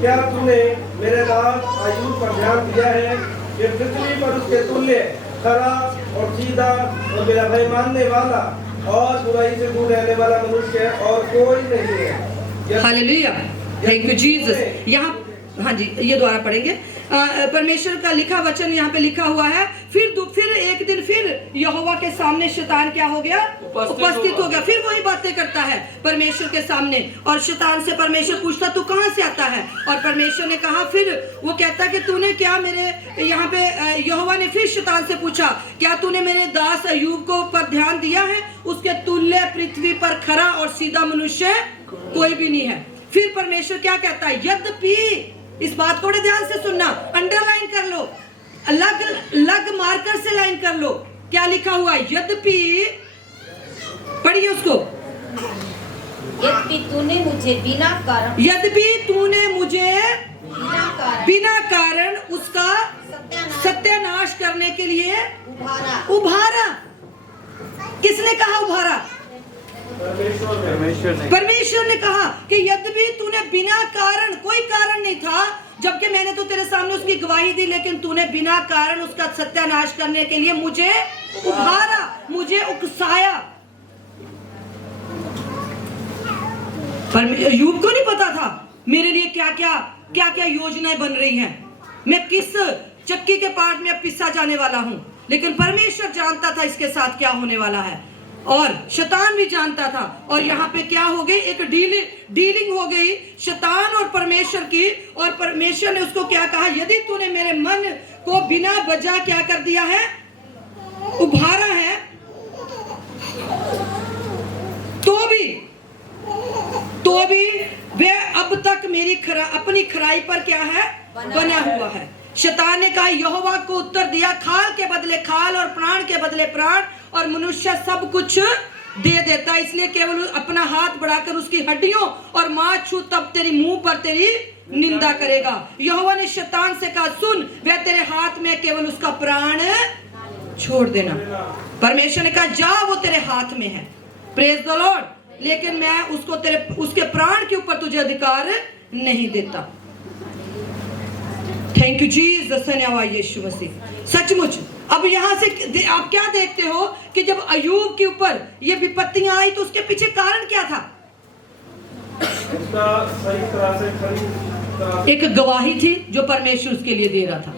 क्या तूने मेरे दास अय्यूब पर ध्यान दिया है? ये पृथ्वी पर उसके तुल्य खरा और सीधा और मेरा भय मानने वाला और बुराई से दूर रहने वाला मनुष्य और कोई नहीं है। Hallelujah, thank you Jesus. यहाँ हाँ जी, ये दोबारा पढ़ेंगे। परमेश्वर का लिखा वचन यहाँ पे लिखा हुआ है। फिर एक दिन फिर यहोवा के सामने शैतान क्या हो गया? उपस्थित हो गया। फिर वही बातें करता है परमेश्वर के सामने, और शैतान से परमेश्वर पूछता तू कहाँ से आता है? और परमेश्वर ने कहा, फिर वो कहता कि तूने क्या मेरे यहाँ पे यहोवा ने फिर शैतान से पूछा, क्या तूने मेरे दास अय्यूब को पर ध्यान दिया है? उसके तुल्य पृथ्वी पर खरा और सीधा मनुष्य कोई भी नहीं है। फिर परमेश्वर क्या कहता है? यद्यपि, इस बात को बड़े ध्यान से सुनना, अंडरलाइन कर लो, अलग मार्कर से लाइन कर लो। क्या लिखा हुआ है? यद्यपि, पढ़िए उसको। यद्यपि तूने मुझे बिना कारण बिना कारण उसका सत्यानाश करने के लिए उभारा। किसने कहा उभारा? परमेश्वर ने कहा कि यद्यपि तूने बिना कारण, कोई कारण नहीं था, जबकि मैंने तो तेरे सामने उसकी गवाही दी, लेकिन तूने बिना कारण उसका सत्यानाश करने के लिए मुझे उभारा, मुझे उकसाया। पर अय्यूब को नहीं पता था मेरे लिए क्या क्या योजनाएं बन रही हैं, मैं किस चक्की के पार्ट में अब पिसा जाने वाला हूं। लेकिन परमेश्वर जानता था इसके साथ क्या होने वाला है, और शैतान भी जानता था। और यहाँ पे क्या हो गई? एक डीलिंग हो गई शैतान और परमेश्वर की। और परमेश्वर ने उसको क्या कहा? यदि तूने मेरे मन को बिना वजह क्या कर दिया है? उभारा है, तो भी वह अब तक मेरी अपनी खराई पर क्या है? बना हुआ है। शैतान ने कहा, यहोवा को उत्तर दिया, खाल के बदले खाल और प्राण के बदले प्राण, और मनुष्य सब कुछ दे देता, इसलिए केवल अपना हाथ बढ़ाकर उसकी हड्डियों और मांस छू, तब तेरी मुंह पर तेरी निंदा करेगा। यहोवा ने शैतान से कहा, सुन, वह तेरे हाथ में, केवल उसका प्राण छोड़ देना। परमेश्वर ने कहा, जा, वो तेरे हाथ में है, प्रेज द लॉर्ड, लेकिन मैं उसके प्राण के ऊपर तुझे अधिकार नहीं देता। थैंक यू जीसस, धन्यवाद यीशु मसीह। सचमुच अब यहाँ से आप क्या देखते हो कि जब अय्यूब के ऊपर ये विपत्तियां आई तो उसके पीछे कारण क्या था? उसका सही तरह से एक गवाही थी जो परमेश्वर उसके लिए दे रहा था,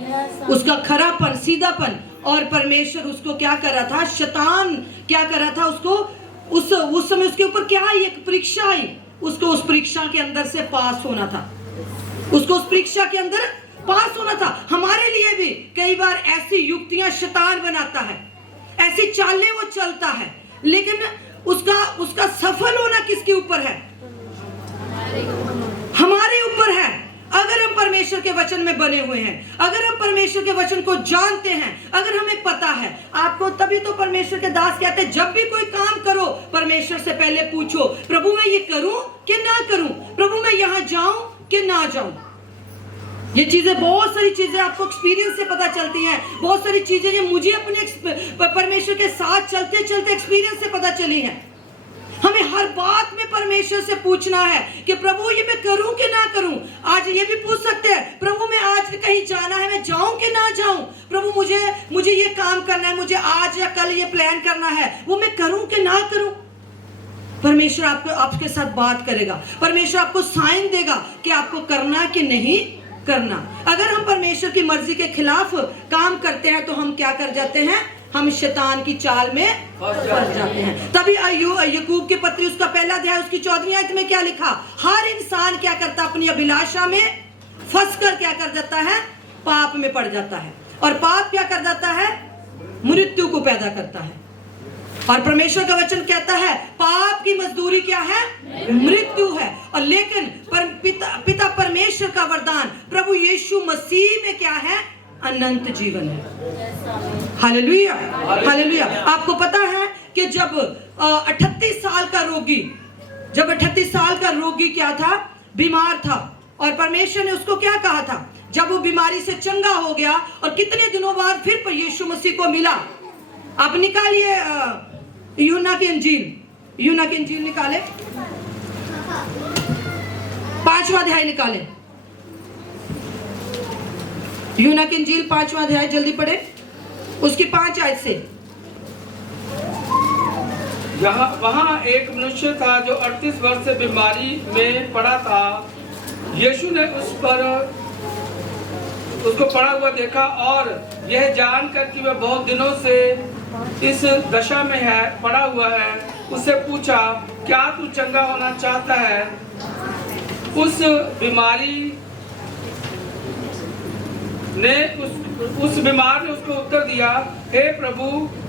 उसका खरापन, सीधापन। और परमेश्वर उसको क्या कर रहा था? शैतान क्या कर रहा था? उसको उस समय उसके ऊपर क्या आई? एक परीक्षा आई, उसको उस परीक्षा के अंदर से पास होना था, उसको उस परीक्षा के अंदर पास होना था। हमारे लिए भी कई बार ऐसी युक्तियां शैतान बनाता है, ऐसी चालें वो चलता है, लेकिन उसका सफल होना किसके ऊपर है? हमारे ऊपर है। अगर हम परमेश्वर के वचन में बने हुए हैं, अगर हम परमेश्वर के वचन को जानते हैं, अगर हमें पता है, आपको तभी तो परमेश्वर के दास कहते हैं, जब भी कोई काम करो परमेश्वर से पहले पूछो, प्रभु मैं ये करूं कि ना करूं, प्रभु मैं यहां जाऊं कि ना जाऊं। ये चीजें, बहुत सारी चीजें आपको एक्सपीरियंस से पता चलती हैं, बहुत सारी चीजें ये मुझे अपने परमेश्वर के साथ चलते चलते एक्सपीरियंस से पता चली हैं। हमें हर बात में परमेश्वर से पूछना है कि प्रभु ये मैं करूं कि ना करूं। आज ये भी पूछ सकते हैं, प्रभु मैं आज कहीं जाना है, मैं जाऊं कि ना जाऊं, प्रभु मुझे ये काम करना है, मुझे आज या कल ये प्लान करना है, वो मैं करूं कि ना करूं। परमेश्वर आपके साथ बात करेगा, परमेश्वर आपको साइन देगा कि आपको करना कि नहीं करना। अगर हम परमेश्वर की मर्जी के खिलाफ काम करते हैं तो हम क्या कर जाते हैं? हम शैतान की चाल में फंस जाते हैं। तभी याकूब की पत्री उसका पहला अध्याय उसकी 14वीं आयत में क्या लिखा? हर इंसान क्या करता? अपनी अभिलाषा में फंसकर क्या कर जाता है? पाप में पड़ जाता है, और पाप क्या कर जाता है? मृत्यु को पैदा करता है। और परमेश्वर का वचन कहता है पाप की मजदूरी क्या है? मृत्यु है। और लेकिन पिता परमेश्वर का वरदान प्रभु यीशु मसीह में क्या है? अनंत जीवन है। Hallelujah, hallelujah. आपको पता है कि जब 38 साल का रोगी क्या था? बीमार था, और परमेश्वर ने उसको क्या कहा था? जब वो बीमारी से चंगा हो गया और कितने दिनों बाद फिर यीशु मसीह को मिला। आप निकालिए यूहन्ना की इंजील निकाले, 5वां अध्याय निकाले। यूहन्ना की इंजील 5वां अध्याय, जल्दी पढ़े, उसकी 5 आयत से। वहाँ एक मनुष्य था जो 38 वर्ष से बीमारी में पड़ा था। यीशु ने उस पर उसको पड़ा हुआ देखा और यह जानकर कि वह बहुत दिनों से इस दशा में है, पड़ा हुआ है, उससे पूछा, क्या तू चंगा होना चाहता है? उस बीमारी ने उस बीमार ने उसको उत्तर दिया, हे प्रभु,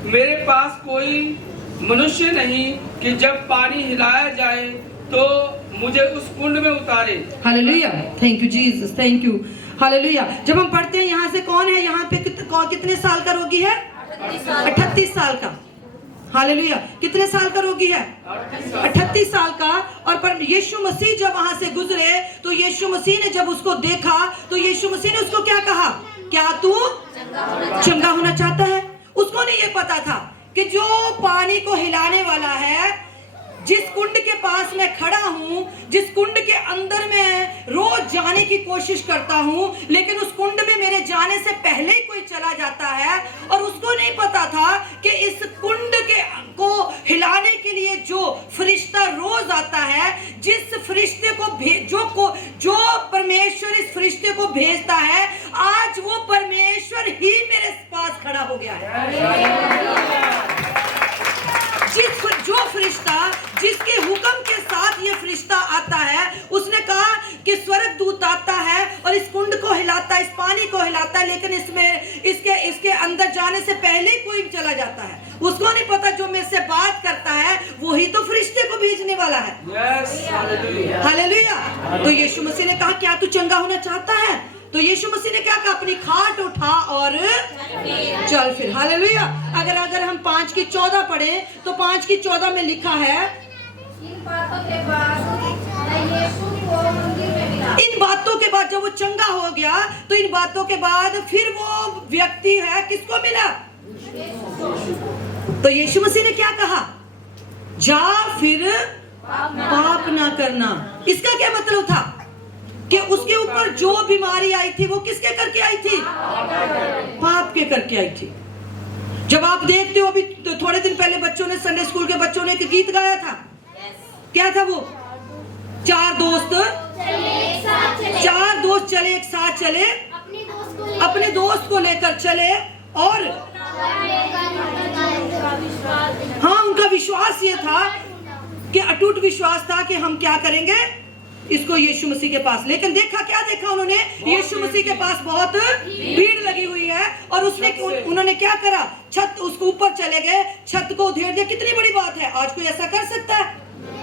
मेरे पास कोई मनुष्य नहीं कि जब पानी हिलाया जाए तो मुझे उस कुंड में उतारे। Hallelujah, thank you Jesus, thank you, hallelujah. जब हम पढ़ते हैं यहाँ से कौन है, यहाँ पे कितने साल का रोगी है? 38 साल का। हालेलुया, कितने साल का रोगी है? 38 साल का। और पर यीशु मसीह जब वहां से गुजरे तो यीशु मसीह ने जब उसको देखा तो यीशु मसीह ने उसको क्या कहा? क्या तू चंगा होना चाहता है? उसको नहीं ये पता था कि जो पानी को हिलाने वाला है, जिस कुंड के पास मैं खड़ा हूं, जिस कुंड के अंदर मैं रोज जाने की कोशिश करता हूं, लेकिन उस कुंड में मेरे जाने से पहले ही कोई चला जाता है, और उसको नहीं पता था कि इस कुंड को हिलाने के लिए जो फरिश्ता रोज आता है, जिस फरिश्ते को जो परमेश्वर इस फरिश्ते को भेजता है, आज वो परमेश्वर ही मेरे पास खड़ा हो गया है। जो फरिश्ता, जिसके हुक्म के साथ ये फरिश्ता आता है, उसने कहा कि स्वर्ग दूत आता है और इस कुंड को हिलाता है, इस पानी को हिलाता है, लेकिन इसके अंदर जाने से पहले ही कोई चला जाता है। उसको नहीं पता जो मेरे से बात करता है वही तो फरिश्ते को भेजने वाला है। हालेलुया। तो यीशु मसीह ने कहा, क्या तू चंगा होना चाहता है? तो यीशु मसीह ने क्या कहा? अपनी खाट उठा और चल फिर। हालेलुया। अगर हम 5:14 पढ़े तो 5:14 में लिखा है, इन बातों के बाद यीशु को मंदिर में मिला। इन बातों के बाद जब वो चंगा हो गया तो इन बातों के बाद फिर वो व्यक्ति है किसको मिला? तो यीशु मसीह ने क्या कहा? जा फिर पाप ना करना। इसका क्या मतलब था? कि उसके ऊपर जो बीमारी आई थी वो किसके करके आई थी? पाप के करके आई थी। जब आप देखते हो, अभी थोड़े दिन पहले बच्चों ने, संडे स्कूल के बच्चों ने एक गीत गाया था। क्या था वो? चार दोस्त चले एक साथ चले, अपने दोस्त को लेकर चले, और हाँ, उनका विश्वास ये था कि अटूट विश्वास था कि हम क्या करेंगे, इसको यीशु मसीह के पास। लेकिन देखा, क्या देखा उन्होंने? यीशु मसीह के पास बहुत भीड़ लगी हुई है, और उन्होंने क्या करा? छत, उसके ऊपर चले गए, छत को उधेड़ दिया। कितनी बड़ी बात है, आज कोई ऐसा कर सकता है?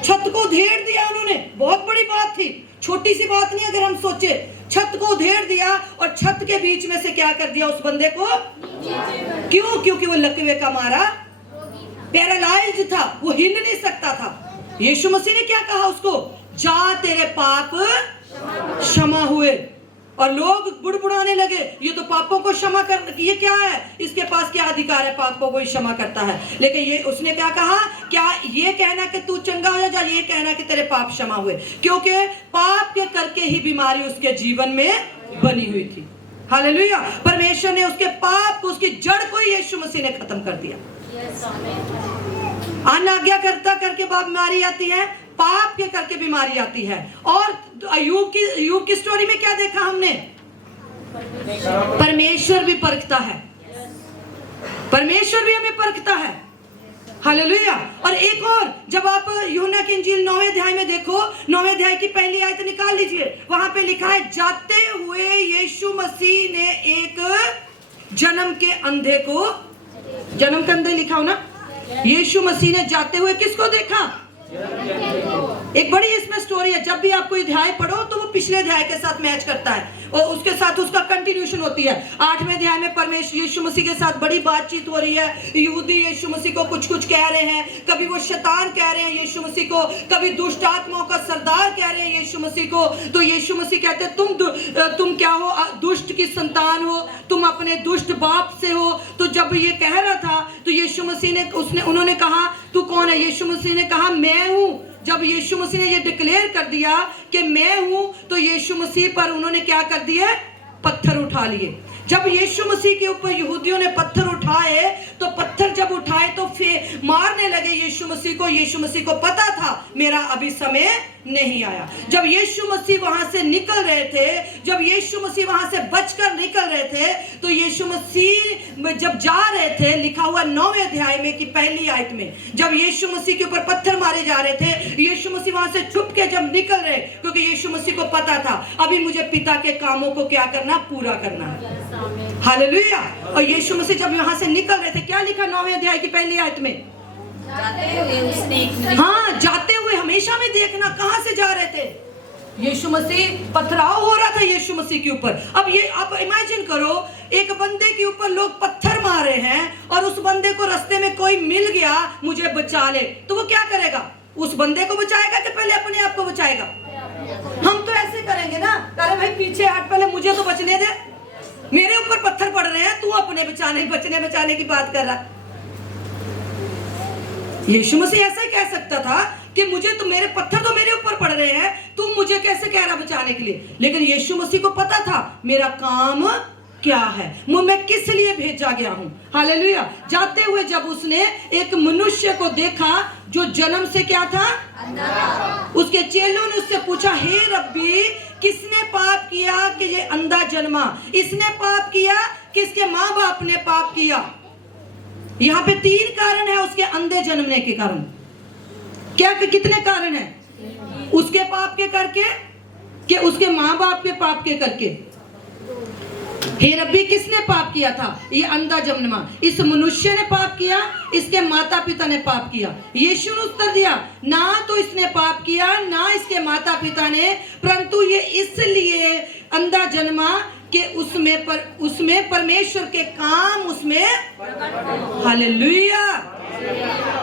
छत को उधेड़ दिया उन्होंने, बहुत बड़ी बात थी, छोटी सी बात नहीं। अगर हम सोचे, छत को उधेड़ दिया और छत के बीच में से क्या कर दिया उस बंदे को? क्यों? क्योंकि वो लकवे का मारा पैरालाइज्ड था, वो हिल नहीं सकता था। यीशु मसीह ने क्या कहा उसको? जा, तेरे पाप क्षमा हुए। और लोग बुड़बुड़ाने लगे, ये तो पापों को क्षमा कर, ये क्या है, इसके पास क्या अधिकार है, पापों को ही क्षमा करता है। लेकिन ये उसने क्या कहा? क्या ये कहना कि तू चंगा हो जा, ये कहना कि तेरे पाप क्षमा हुए, क्योंकि पाप के करके ही बीमारी उसके जीवन में बनी हुई थी। हालेलुया। परमेश्वर ने उसके पाप को, उसकी जड़ को ही यीशु मसीह ने खत्म कर दिया। अनाज्ञाकारिता करके बीमारी आती है, पाप के करके बीमारी आती है। और अय्यूब की स्टोरी में क्या देखा हमने? परमेश्वर भी परखता है, परमेश्वर भी हमें परखता है। हालेलुया। और एक और, जब आप यूहन्ना की इंजील 9वें अध्याय में देखो, 9वें अध्याय की पहली आयत निकाल लीजिए, वहां पे लिखा है, जाते हुए यीशु मसीह ने एक जन्म के अंधे को, जन्म के अंधे लिखा हो ना, यीशु मसीह ने जाते हुए किसको देखा? एक बड़ी इसमें स्टोरी है। जब भी आप कोई अध्याय पढ़ो तो वो पिछले अध्याय के साथ मैच करता है और उसके साथ उसका कंटिन्यूएशन होती है। 8वें अध्याय में परमेश्वर यीशु मसीह के साथ बड़ी बातचीत हो रही है। यहूदी यीशु मसीह को कुछ कुछ कह रहे हैं, कभी वो शैतान कह रहे हैं यीशु मसीह को, कभी दुष्ट आत्माओं का सरदार कह रहे हैं यीशु मसीह को। तो यीशु मसीह कहते हैं, तुम क्या हो? दुष्ट की संतान हो, तुम अपने दुष्ट बाप से हो। तो जब ये कह रहा था तो यीशु मसीह ने, उन्होंने कहा, तू कौन है? यीशु मसीह ने कहा, मैं हूं। जब यीशु मसीह ने ये डिक्लेयर कर दिया कि मैं हूं, तो यीशु मसीह पर उन्होंने क्या कर दिया? पत्थर उठा लिए। जब यीशु मसीह के ऊपर यहूदियों ने पत्थर उठाए तो पत्थर जब उठाए तो फिर मारने लगे यीशु मसीह को। यीशु मसीह को पता था मेरा अभी समय नहीं आया। जब यीशु मसीह वहां से निकल रहे थे, जब यीशु मसीह वहां से बचकर निकल रहे थे, तो यीशु मसीह जब जा रहे थे, लिखा हुआ 9वें अध्याय में की पहली आयत में, जब यीशु मसीह के ऊपर पत्थर मारे जा रहे थे, यीशु मसीह वहां से छुप के जब निकल रहे, क्योंकि यीशु मसीह को पता था अभी मुझे पिता के कामों को क्या करना, पूरा करना है। हालेलुया। और यीशु मसीह जब यहाँ से निकल रहे थे, क्या लिखा 9वें अध्याय की पहली आयत में? हाँ, जाते हुए हमेशा में देखना कहां से जा रहे थे। यीशु मसीह, पथराव हो रहा था यीशु मसीह के ऊपर। अब ये आप इमेजिन करो, एक बंदे के ऊपर लोग पत्थर मार रहे हैं और उस बंदे को रास्ते में कोई मिल गया मुझे बचा ले, तो वो क्या करेगा? उस बंदे को बचाएगा कि पहले अपने आप को बचाएगा? हम तो ऐसे करेंगे ना, अरे भाई पीछे हट, पहले मुझे तो बचने दे, मेरे ऊपर पत्थर पड़ रहे हैं, तू अपने बचने बचाने की बात कर रहा। यीशु मसीह ऐसा ही कह सकता था कि मुझे तो मेरे पत्थर तो मेरे ऊपर पड़ रहे हैं, तुम मुझे कैसे कह रहा बचाने के लिए? लेकिन यीशु मसीह को पता था मेरा काम क्या है, मैं किस लिए भेजा गया हूं। हालेलुया। जाते हुए जब उसने एक मनुष्य को देखा जो जन्म से क्या था, उसके चेलों ने उससे पूछा, हे रब्बी, किसने पाप किया कि ये अंधा जन्मा? इसने पाप किया कि इसके माँ बाप ने पाप किया? यहाँ पे 3 कारण है उसके अंधे जन्मने के कारण। क्या कितने कारण है? उसके पाप के करके, कि उसके माँ बाप के पाप के करके। हे रब्बी, किसने पाप किया था? ये अंधा जन्मा। इस मनुष्य ने पाप किया, इसके माता पिता ने पाप किया? यीशु ने उत्तर दिया, ना तो इसने पाप किया, ना इसके माता पिता ने, परंतु ये इसलिए अंधा जन्मा कि उसमें परमेश्वर के काम उसमें। Hallelujah,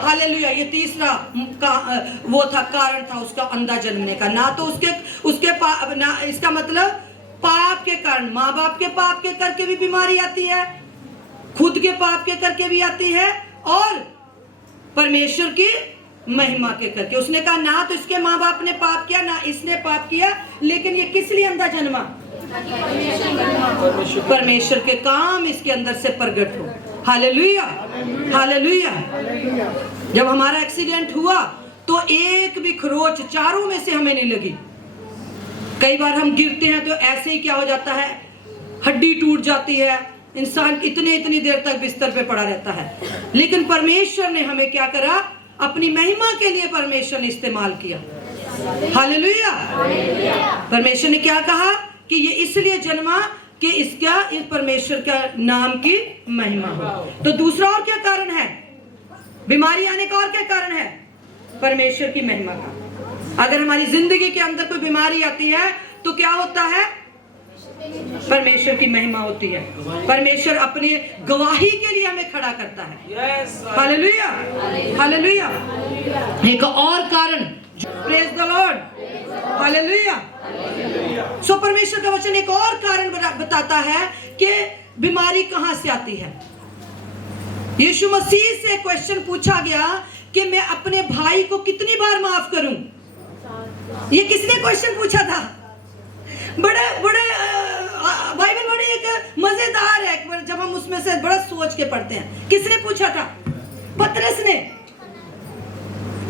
hallelujah. ये तीसरा वो था, कारण था उसका अंधा जन्मने का। ना तो उसके ना, इसका मतलब पाप के कारण, माँ बाप के पाप के करके भी बीमारी आती है, खुद के पाप के करके भी आती है, और परमेश्वर की महिमा के करके। उसने कहा ना तो इसके माँ बाप ने पाप किया, ना इसने पाप किया, लेकिन ये किस लिए अंधा जन्मा? परमेश्वर के काम इसके अंदर से प्रकट हो। Hallelujah, hallelujah. जब हमारा एक्सीडेंट हुआ तो एक भी खरोच चारों में से हमें नहीं लगी। कई बार हम गिरते हैं तो ऐसे ही क्या हो जाता है, हड्डी टूट जाती है, इंसान इतनी देर तक बिस्तर पे पड़ा रहता है। लेकिन परमेश्वर ने हमें क्या करा, अपनी महिमा के लिए परमेश्वर ने इस्तेमाल किया। हालेलुया। परमेश्वर ने क्या कहा कि ये इसलिए जन्मा कि इसका, इस परमेश्वर का नाम की महिमा हो। तो दूसरा और क्या कारण है बीमारी आने का? और क्या कारण है? परमेश्वर की महिमा का। अगर हमारी जिंदगी के अंदर कोई बीमारी आती है तो क्या होता है? परमेश्वर की महिमा होती है। परमेश्वर अपनी गवाही के लिए हमें खड़ा करता है। Hallelujah, hallelujah. एक और कारण, प्रेज द लॉर्ड, हालेलुया। सो परमेश्वर का वचन एक और कारण बताता है कि बीमारी कहां से आती है। यीशु मसीह से क्वेश्चन पूछा गया कि मैं अपने भाई को कितनी बार माफ करूं। ये किसने क्वेश्चन पूछा था? बड़े बाइबल बड़ी एक मजेदार है, जब हम उसमें से बड़ा सोच के पढ़ते हैं। किसने पूछा था? पतरस ने।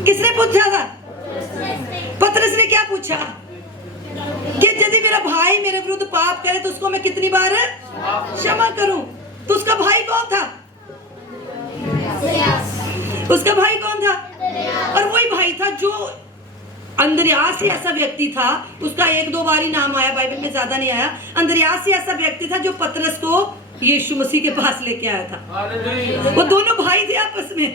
किसने पूछा था? पतरस ने क्या पूछा कि यदि मेरा भाई मेरे विरुद्ध पाप करे तो उसको मैं कितनी बार क्षमा करूं? तो उसका भाई कौन था? उसका भाई कौन था? और वही भाई था जो अंद्रयास ही ऐसा व्यक्ति था, उसका 1-2 बार ही नाम आया, बाइबल में ज्यादा नहीं आया। अंद्रयास ही ऐसा व्यक्ति था जो पतरस को यीशु मसीह के पास लेके आया था। वो दोनों भाई थे आपस में,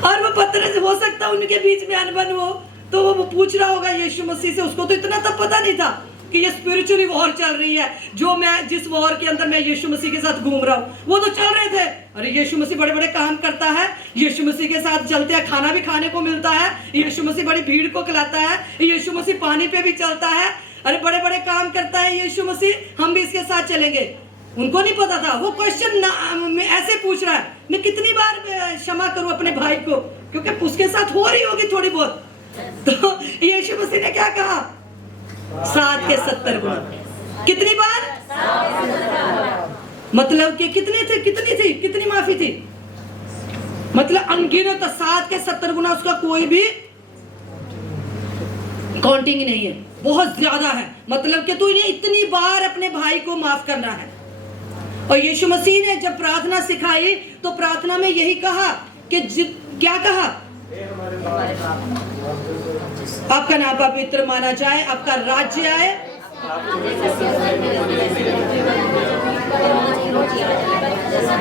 और वो पतरस, हो सकता उनके बीच में अनबन हो, तो वो पूछ रहा होगा यीशु मसीह से। उसको तो इतना तब पता नहीं था कि ये स्पिरिचुअली वॉर चल रही है, जो मैं जिस वॉर के अंदर मैं यीशु मसीह के साथ घूम रहा हूँ। वो तो चल रहे थे, अरे यीशु मसीह बड़े बड़े काम करता है, यीशु मसीह के साथ चलते हैं, खाना भी खाने को मिलता है, यीशु मसीह बड़ी भीड़ को खिलाता है, यीशु मसीह पानी पे भी चलता है, अरे बड़े बड़े काम करता है यीशु मसीह, हम भी इसके साथ चलेंगे। उनको नहीं पता था। वो क्वेश्चन ऐसे पूछ रहा है, मैं कितनी बार क्षमा करूं अपने भाई को, क्योंकि उसके साथ हो रही होगी थोड़ी बहुत। तो यीशु मसीह ने क्या कहा? 7 के 70 गुना। कितनी बार? मतलब कि कितनी माफी थी? मतलब अनगिनत 7 के 70 गुना, उसका कोई भी काउंटिंग नहीं है, बहुत ज्यादा है। मतलब कि तू इन्हें इतनी बार अपने भाई को माफ करना है। और यीशु मसीह ने जब प्रार्थना सिखाई तो प्रार्थना में यही कहा कि क्या कहा? आपका नाम पवित्र माना जाए, आपका राज्य आए,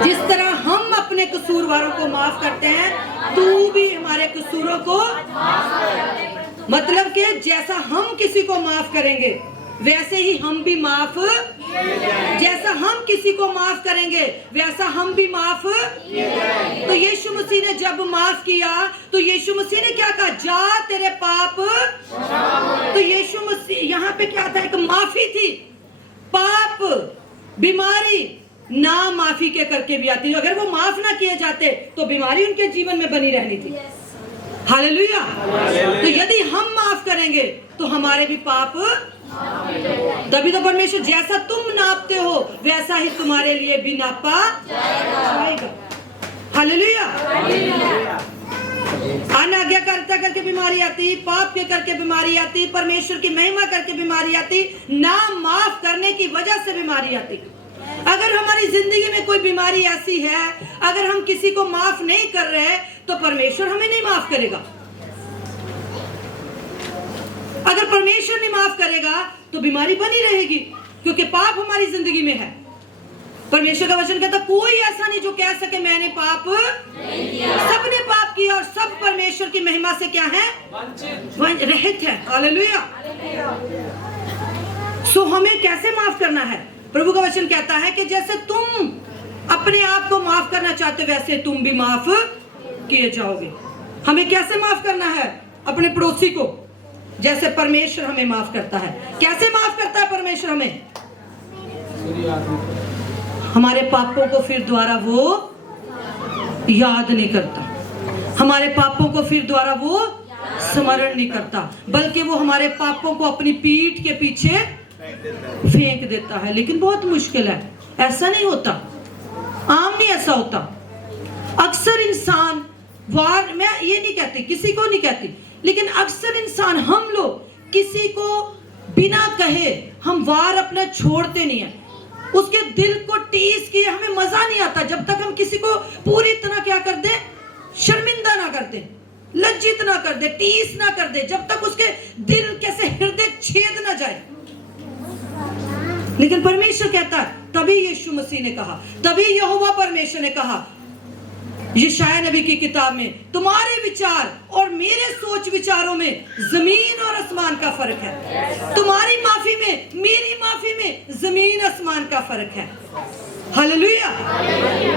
जिस तरह हम अपने कसूरवारों को माफ करते हैं तू भी हमारे कसूरों को। मतलब कि जैसा हम किसी को माफ करेंगे वैसे ही हम भी माफ, जैसा हम किसी को माफ करेंगे वैसा हम भी माफ। तो यीशु मसीह ने जब माफ किया तो यीशु मसीह ने क्या कहा? जा तेरे पाप। तो यीशु मसीह यहाँ पे क्या था? एक माफी थी। पाप, बीमारी ना माफी के करके भी आती। अगर वो माफ ना किए जाते तो बीमारी उनके जीवन में बनी रहनी थी। हालेलुया। तो यदि हम माफ करेंगे तो हमारे भी पाप, तभी तो परमेश्वर जैसा तुम नापते हो वैसा ही तुम्हारे लिए भी नापा जाएगा। हालेलुया। अनाज्ञाकारिता करके बीमारी आती, पाप के करके बीमारी आती, परमेश्वर की महिमा करके बीमारी आती, ना माफ करने की वजह से बीमारी आती। अगर हमारी जिंदगी में कोई बीमारी ऐसी है, अगर हम किसी को माफ नहीं कर रहे तो परमेश्वर हमें नहीं माफ करेगा। अगर परमेश्वर नहीं माफ करेगा तो बीमारी बनी रहेगी, क्योंकि पाप हमारी जिंदगी में है। परमेश्वर का वचन कहता कोई ऐसा नहीं जो कह सके मैंने पाप नहीं किया। सबने पाप किया और सब परमेश्वर की महिमा से क्या है? रहित है। हालेलुया। सो हमें कैसे माफ करना है? प्रभु का वचन कहता है कि जैसे तुम अपने आप को माफ करना चाहते वैसे तुम भी माफ किए जाओगे। हमें कैसे माफ करना है? अपने पड़ोसी को जैसे परमेश्वर हमें माफ करता है। कैसे माफ करता है परमेश्वर हमें? हमारे पापों को फिर दोबारा वो याद नहीं करता, हमारे पापों को फिर दोबारा वो स्मरण नहीं करता, बल्कि वो हमारे पापों को अपनी पीठ के पीछे फेंक देता है। लेकिन बहुत मुश्किल है, ऐसा नहीं होता, आम नहीं ऐसा होता। अक्सर इंसान वार, मैं ये नहीं कहती, किसी को नहीं कहती, लेकिन अक्सर इंसान, हम लोग किसी को बिना कहे हम वार अपना छोड़ते नहीं है। उसके दिल को टीस किए हमें मजा नहीं आता जब तक हम किसी को पूरी तरह क्या कर दे? शर्मिंदा ना कर दे, लज्जित ना कर दे, टीस ना कर दे, जब तक उसके दिल कैसे हृदय छेद ना जाए। लेकिन परमेश्वर कहता है, तभी यीशु मसीह ने कहा, तभी यहोवा परमेश्वर ने कहा यशायाह नबी की किताब में, तुम्हारे विचार और मेरे सोच विचारों में जमीन और आसमान का फर्क है। तुम्हारी माफी में मेरी माफी में जमीन आसमान का फर्क है। हालेलुया।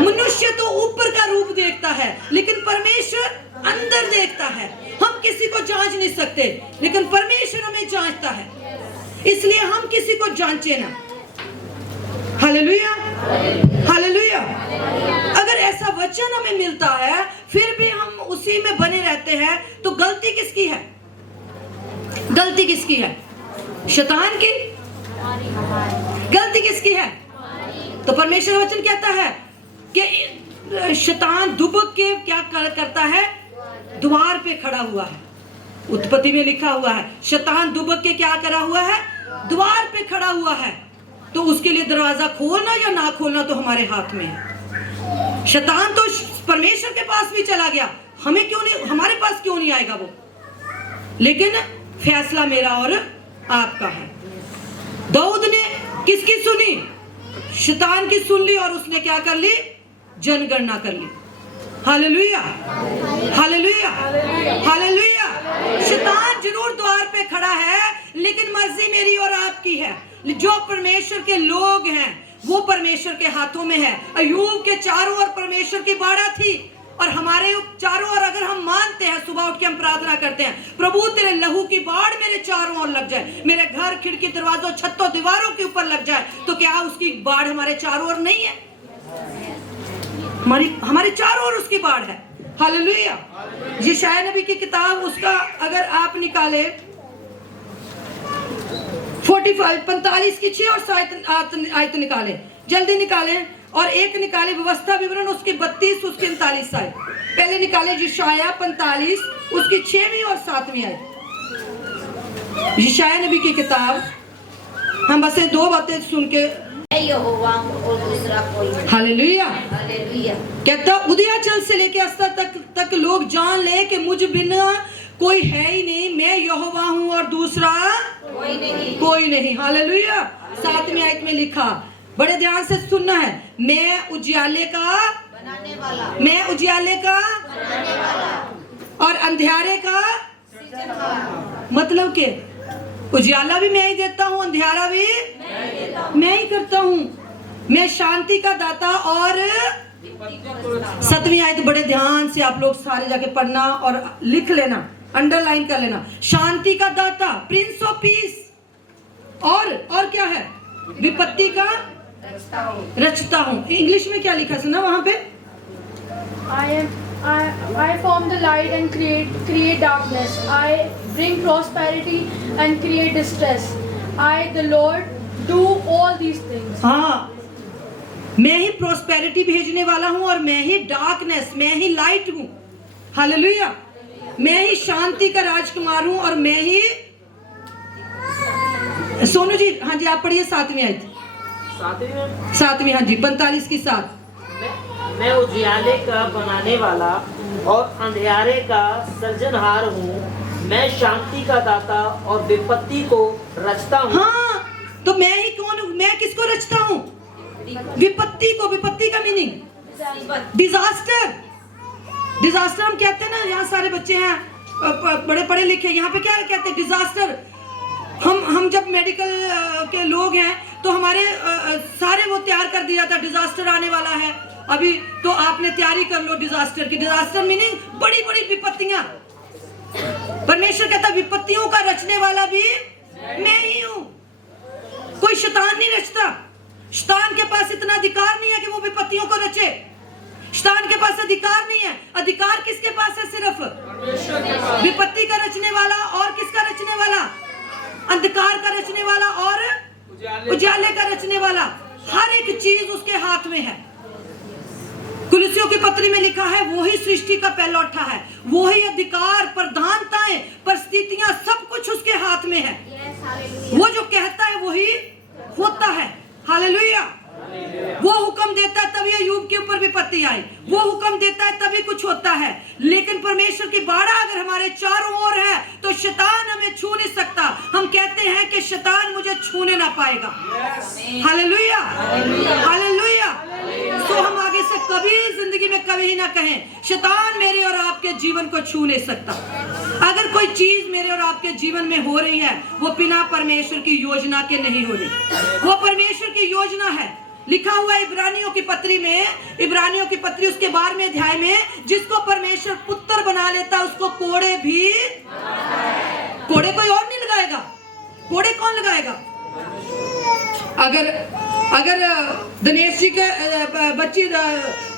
मनुष्य तो ऊपर का रूप देखता है लेकिन परमेश्वर अंदर देखता है। हम किसी को जांच नहीं सकते लेकिन परमेश्वर हमें जांचता है, इसलिए हम किसी को जांचे ना। हालेलुया। हालेलुया। अगर ऐसा वचन हमें मिलता है फिर भी हम उसी में बने रहते हैं तो गलती किसकी है? गलती किसकी है? शैतान की। गलती किसकी है? तो परमेश्वर का वचन कहता है कि शैतान दुबक के क्या करता है? द्वार पे खड़ा हुआ है। उत्पत्ति में लिखा हुआ है शैतान दुबक के क्या करा हुआ है? द्वार पे खड़ा हुआ है। तो उसके लिए दरवाजा खोलना या ना खोलना तो हमारे हाथ में है। शैतान तो परमेश्वर के पास भी चला गया, हमें क्यों नहीं, हमारे पास क्यों नहीं आएगा वो? लेकिन फैसला मेरा और आपका है। दाऊद ने किसकी सुनी? शैतान की सुन ली और उसने क्या कर ली? जनगणना कर ली। हालेलुया। हालेलुया। हालेलुया। शैतान जरूर द्वार पे खड़ा है लेकिन मर्जी मेरी और आपकी है। जो परमेश्वर के लोग हैं वो परमेश्वर के हाथों में है। अय्यूब के चारों ओर परमेश्वर की बाड़ा थी और हमारे चारों ओर अगर हम मानते हैं, सुबह उठ के हम प्रार्थना करते हैं, प्रभु तेरे लहू की बाढ़ मेरे चारों ओर लग जाए, मेरे घर खिड़की दरवाजों छतों दीवारों के ऊपर लग जाए, तो क्या उसकी बाढ़ हमारे चारों ओर नहीं है? हमारे चारों ओर उसकी बाढ़ है। हालेलुया। यशायाह नबी की किताब, उसका अगर आप निकाले 45 की 6 और 7 आयत निकालें, जल्दी निकालें। और एक निकाले व्यवस्था विवरण, उसकी 32 उसकी 39 आयत। पहले निकाले यशायाह 45 उसकी 6वीं और 7वीं आयत। यशायाह नबी की किताब, हम बस ये 2 बातें सुन के, मैं यहोवा हूँ और दूसरा कोई नहीं। हालेलुया। हालेलुया। कहता उदयाचल से लेके अस्तर तक लोग जान ले कि मुझ बिना कोई है ही नहीं, मैं यहोवा हूँ और दूसरा कोई नहीं। हालेलुया। 7वीं आयत में लिखा, बड़े ध्यान से सुनना है, मैं उजियाले का बनाने वाला, मैं उजियाले का बनाने वाला और अंधियारे का, सृजनहार। मतलब के उजियाला भी मैं ही देता हूँ, अंधियारा भी मैं ही करता हूँ। मैं शांति का दाता और 7वीं आयत बड़े ध्यान से आप लोग सारे जाके पढ़ना और लिख लेना, अंडरलाइन कर लेना। शांति का दाता, प्रिंस ऑफ पीस, और क्या है? विपत्ति का रचता हूँ। इंग्लिश में क्या लिखा सुना वहां पे? I form the light and create darkness. I bring prosperity and create distress. I, the Lord, do all these things. हाँ, मैं ही प्रॉस्पेरिटी भेजने वाला हूँ और मैं ही डार्कनेस, मैं ही लाइट हूँ। हालेलुया। मैं ही शांति का राजकुमार हूँ और मैं ही, सोनू जी, हाँ जी आप पढ़िए 7वीं आयत। 7वीं, हाँ जी, 45 की 7। मैं उजियाले का बनाने वाला और अंधियारे का सृजनहार हूँ। मैं शांति का दाता और विपत्ति को रचता हूँ। हाँ, तो मैं ही कौन हूँ? मैं किसको रचता हूँ? विपत्ति को। विपत्ति का मीनिंग डिजास्टर। डिजास्टर हम कहते हैं ना, यहाँ सारे बच्चे हैं बड़े पढ़े लिखे, यहाँ पे क्या कहते हैं? डिजास्टर। हम जब मेडिकल के लोग हैं तो हमारे सारे वो तैयार कर दिया था, डिजास्टर आने वाला है अभी, तो आपने तैयारी कर लो डिजास्टर की। डिजास्टर मीनिंग बड़ी बड़ी विपत्तियां। परमेश्वर कहता विपत्तियों का रचने वाला भी मैं ही हूं, कोई शैतान नहीं रचता। शैतान के पास इतना अधिकार नहीं है कि वो विपत्तियों को रचे। शैतान के पास अधिकार नहीं है। अधिकार किसके पास है? सिर्फ विपत्ति का रचने वाला, और किसका रचने वाला? अंधकार का रचने वाला और उजाले का रचने वाला। हर एक चीज उसके हाथ में है। कुलुसियों की पत्री में लिखा है, वो ही सृष्टि का पहलौठा है, वो ही अधिकार, प्रधानताएं, परिस्थितियां, सब कुछ उसके हाथ में है। वो जो कहता है वही होता है। हालेलुया। वो हुक्म देता है तभी अय्यूब के ऊपर विपत्ति आई, वो हुक्म देता है तभी कुछ होता है। लेकिन परमेश्वर की बाड़ा अगर हमारे चारों ओर है तो शैतान हमें छू नहीं सकता। हम कहते हैं कि शैतान मुझे छूने ना पाएगा। Hallelujah, hallelujah. तो हम आगे से कभी जिंदगी में कभी ही ना कहें शैतान मेरे और आपके जीवन को छू नहीं सकता। अगर कोई चीज मेरे और आपके जीवन में हो रही है वो बिना परमेश्वर की योजना के नहीं हो रही, वो परमेश्वर की योजना है। लिखा हुआ है इब्रानियों की पत्री में, इब्रानियों की पत्री उसके 12वें अध्याय में, जिसको परमेश्वर पुत्र बना लेता उसको कोड़े भी, कोड़े कोई और नहीं लगाएगा। कोड़े कौन लगाएगा? अगर दिनेश जी के बच्ची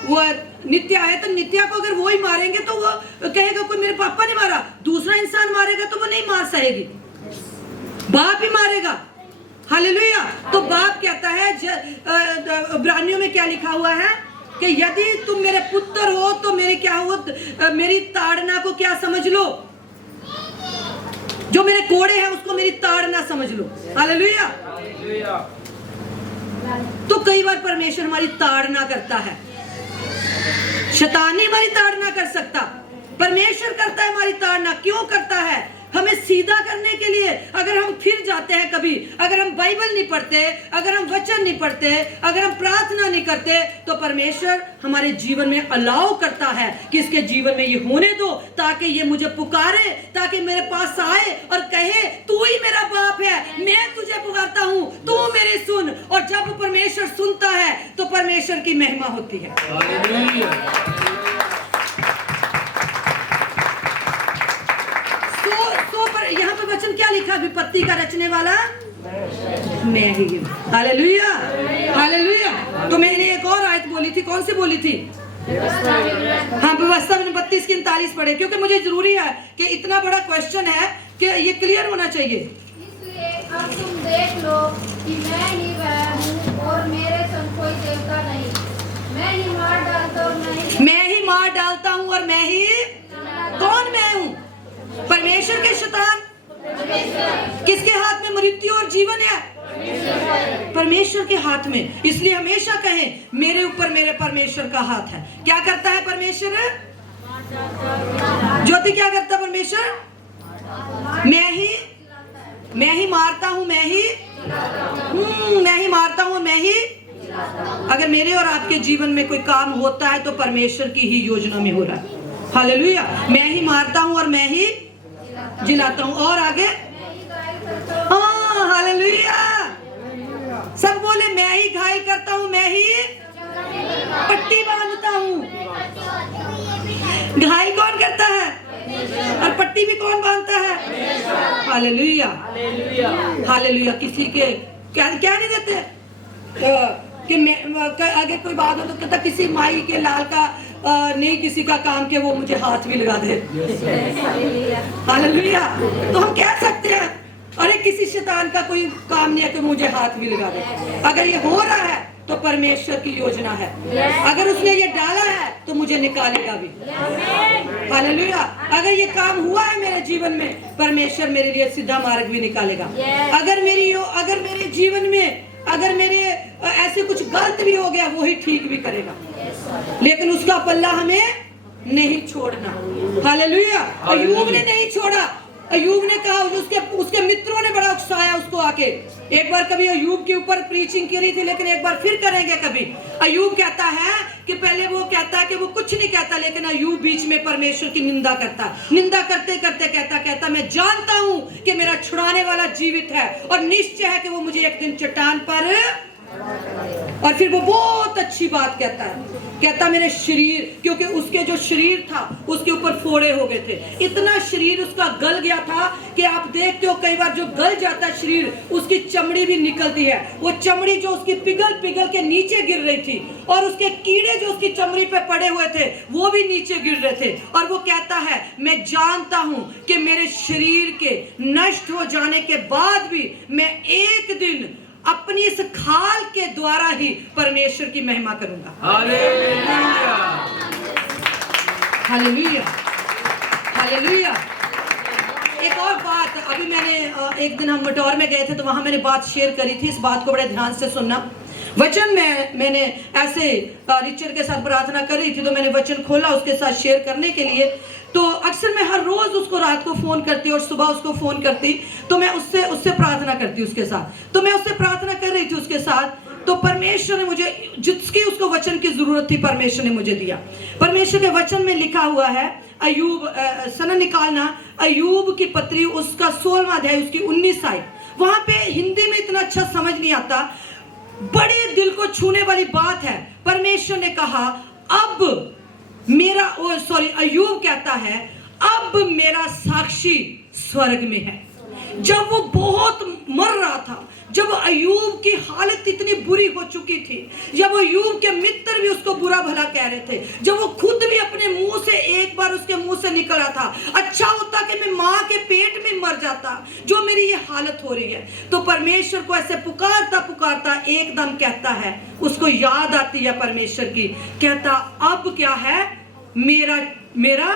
वो नित्या है तो नित्या को अगर वो ही मारेंगे तो वो कहेगा कोई मेरे पापा ने मारा। दूसरा इंसान मारेगा तो वो नहीं मार सकेगी, बाप ही मारेगा। हालेलुया। तो बाप कहता है, इब्रानियों में क्या लिखा हुआ है कि यदि तुम मेरे पुत्र हो तो मेरे क्या हो, मेरी ताड़ना को क्या समझ लो, जो मेरे कोड़े हैं उसको मेरी ताड़ना समझ लो। हालेलुया। तो कई बार परमेश्वर हमारी ताड़ना करता है, शैतान नहीं हमारी ताड़ना कर सकता, परमेश्वर करता है हमारी ताड़ना। क्यों करता है? हमें सीधा करने के लिए। अगर हम फिर जाते हैं कभी, अगर हम बाइबल नहीं पढ़ते, अगर हम वचन नहीं पढ़ते, अगर हम प्रार्थना नहीं करते, तो परमेश्वर हमारे जीवन में अलाउ करता है कि इसके जीवन में ये होने दो, ताकि ये मुझे पुकारे, ताकि मेरे पास आए और कहे तू ही मेरा बाप है, मैं तुझे पुकारता हूँ, तू मेरी सुन। और जब परमेश्वर सुनता है तो परमेश्वर की महिमा होती है। यहाँ पे वचन क्या लिखा? विपत्ति का रचने वाला मैं ही हूँ। Hallelujah, hallelujah. तो मैंने एक और आयत बोली थी, कौन सी बोली थी? हाँ, व्यवस्था में 32 की 39 पढ़े, क्योंकि मुझे जरूरी है कि इतना बड़ा क्वेश्चन है कि ये क्लियर होना चाहिए। इसलिए अब तुम देख लो कि मैं ही वह हूँ और मेरे संग कोई देवता नहीं। मैं ही मार डालता और मैं ही मार डालता हूँ और मैं ही, कौन मैं हूँ? परमेश्वर के शैतान। किसके हाथ में मृत्यु और जीवन है? परमेश्वर के हाथ में। इसलिए हमेशा कहें मेरे ऊपर मेरे परमेश्वर का हाथ है। क्या करता है परमेश्वर? ज्योति क्या करता है परमेश्वर? मैं ही मारता हूँ, मैं ही मारता हूँ, मैं ही। अगर मेरे और आपके जीवन में कोई काम होता है तो परमेश्वर की ही योजना में हो रहा है। हालेलुया। मैं ही मारता हूँ और मैं ही जिलाता हूँ। और आगे, हाँ हालेलुया। सब बोले मैं ही घायल करता हूँ, मैं ही पट्टी बांधता हूँ। घायल कौन करता है और पट्टी भी कौन बांधता है? Hallelujah, hallelujah. किसी के क्या नहीं देते कि मैं अगर कोई बात हो तो कहता किसी माई के लाल का नहीं किसी का काम के वो मुझे हाथ भी लगा दे। हालेलुया। तो हम कह सकते हैं अरे किसी शैतान का कोई काम नहीं है कि मुझे हाथ भी लगा दे। अगर ये हो रहा है तो परमेश्वर की योजना है। अगर उसने ये डाला है तो मुझे निकालेगा भी। हालेलुया। अगर ये काम हुआ है मेरे जीवन में, परमेश्वर मेरे लिए सीधा मार्ग भी निकालेगा। अगर मेरे जीवन में अगर मेरे ऐसे कुछ गलत भी हो गया वो ही ठीक भी करेगा, लेकिन उसका पल्ला हमें नहीं छोड़ना। हालेलुया। अय्यूब ने नहीं छोड़ा। अय्यूब ने कहा, उसके मित्रों ने बड़ा उकसाया उसको आके। एक बार कभी अय्यूब के ऊपर प्रीचिंग करी थी, लेकिन एक बार फिर करेंगे कभी। अय्यूब कहता है कि पहले वो कहता है कि वो कुछ नहीं कहता, लेकिन अय्यूब बीच में परमेश्वर की निंदा करता। निंदा करते करते कहता मैं जानता हूं कि मेरा छुड़ाने वाला जीवित है और निश्चय है कि वो मुझे एक दिन चट्टान पर। और फिर वो बहुत अच्छी बात कहता मेरे शरीर, क्योंकि उसके जो शरीर था उसके ऊपर फोड़े हो गए थे। इतना शरीर उसका गल गया था कि आप देखते हो कई बार जो गल जाता है शरीर, उसकी चमड़ी भी निकलती है। वो चमड़ी जो उसकी पिघल के नीचे गिर रही थी और उसके कीड़े जो उसकी चमड़ी पे पड़े हुए थे वो भी नीचे गिर रहे थे। और वो कहता है मैं जानता हूं कि मेरे शरीर के नष्ट हो जाने के बाद भी मैं एक दिन अपनी इस खाल के द्वारा ही परमेश्वर की महिमा करूंगा। Hallelujah, hallelujah, hallelujah. एक और बात, अभी मैंने एक दिन हम मटौर में गए थे तो वहां मैंने बात शेयर करी थी। इस बात को बड़े ध्यान से सुनना। वचन में मैंने ऐसे रिचर्ड के साथ प्रार्थना कर रही थी तो मैंने वचन खोला उसके साथ शेयर करने के लिए। तो अक्सर मैं हर रोज उसको रात को फोन करती और सुबह उसको फोन करती, तो मैं उससे प्रार्थना करती उसके साथ। तो मैं उससे प्रार्थना कर रही थी उसके साथ, तो परमेश्वर ने मुझे जिसकी उसको वचन की जरूरत थी परमेश्वर ने मुझे दिया। परमेश्वर के वचन में लिखा हुआ है, अय्यूब सनद निकालना, अय्यूब की पत्री उसका 16वां अध्याय उसकी 19 आयत। वहां पे हिंदी में इतना अच्छा समझ नहीं आता, बड़े दिल को छूने वाली बात है। परमेश्वर ने कहा अब मेरा अय्यूब कहता है अब मेरा साक्षी स्वर्ग में है। जब वो बहुत मर रहा था, जब अय्यूब की हालत इतनी बुरी हो चुकी थी, जब अय्यूब के मित्र भी उसको बुरा भला कह रहे थे, जब वो खुद भी अपने मुंह से एक बार उसके मुंह से निकल रहा था अच्छा होता कि मैं माँ के पेट में मर जाता, जो मेरी ये हालत हो रही है। तो परमेश्वर को ऐसे पुकारता पुकारता एकदम कहता है, उसको याद आती है परमेश्वर की, कहता अब क्या है, मेरा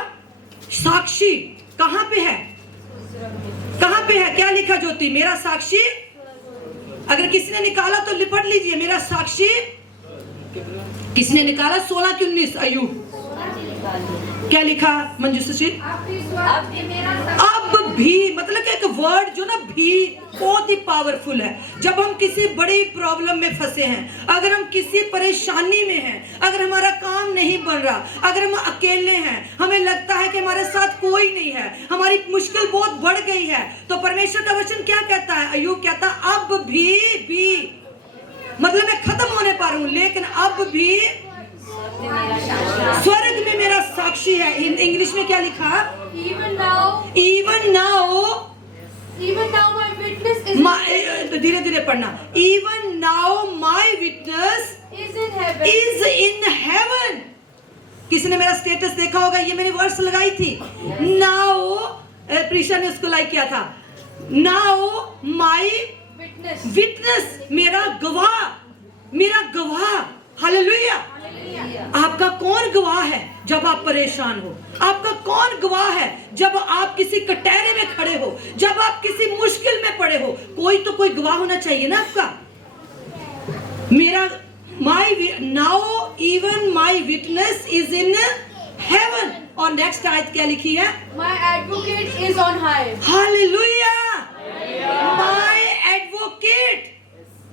साक्षी कहां पे है, कहां पे है? क्या लिखा ज्योति? मेरा साक्षी। अगर किसी ने निकाला तो लिपट लीजिए, मेरा साक्षी। किसने निकाला? 16 की 19 अय्यूब। क्या लिखा मंजू जी? अब भी, मतलब कि एक वर्ड जो ना भी बहुत ही पावरफुल है। जब हम किसी बड़ी प्रॉब्लम में फंसे हैं, अगर हम किसी परेशानी में हैं, अगर हमारा काम नहीं बन रहा, अगर हम अकेले हैं, हमें लगता है कि हमारे साथ कोई नहीं है, हमारी मुश्किल बहुत बढ़ गई है, तो परमेश्वर का वचन क्या कहता है? अय्यूब कहता अब भी मतलब मैं खत्म होने पर हूं, लेकिन अब भी स्वर्ग में मेरा साक्षी है। इंग्लिश में क्या लिखा? even now my witness is धीरे धीरे पढ़ना। even now my witness is in heaven। किसी ने मेरा स्टेटस देखा होगा, ये मैंने वर्ड्स लगाई थी। नाउ प्रीशा ने उसको लाइक किया था। Now my witness. विटनेस, मेरा गवाह। हालेलुया। आपका कौन गवाह है जब आप परेशान हो? आपका कौन गवाह है जब आप किसी कटहरे में खड़े हो, जब आप किसी मुश्किल में पड़े हो? कोई तो कोई गवाह होना चाहिए ना आपका। मेरा now even my witness is in heaven. और नेक्स्ट आयत क्या लिखी है? My advocate is on high. Hallelujah, my advocate.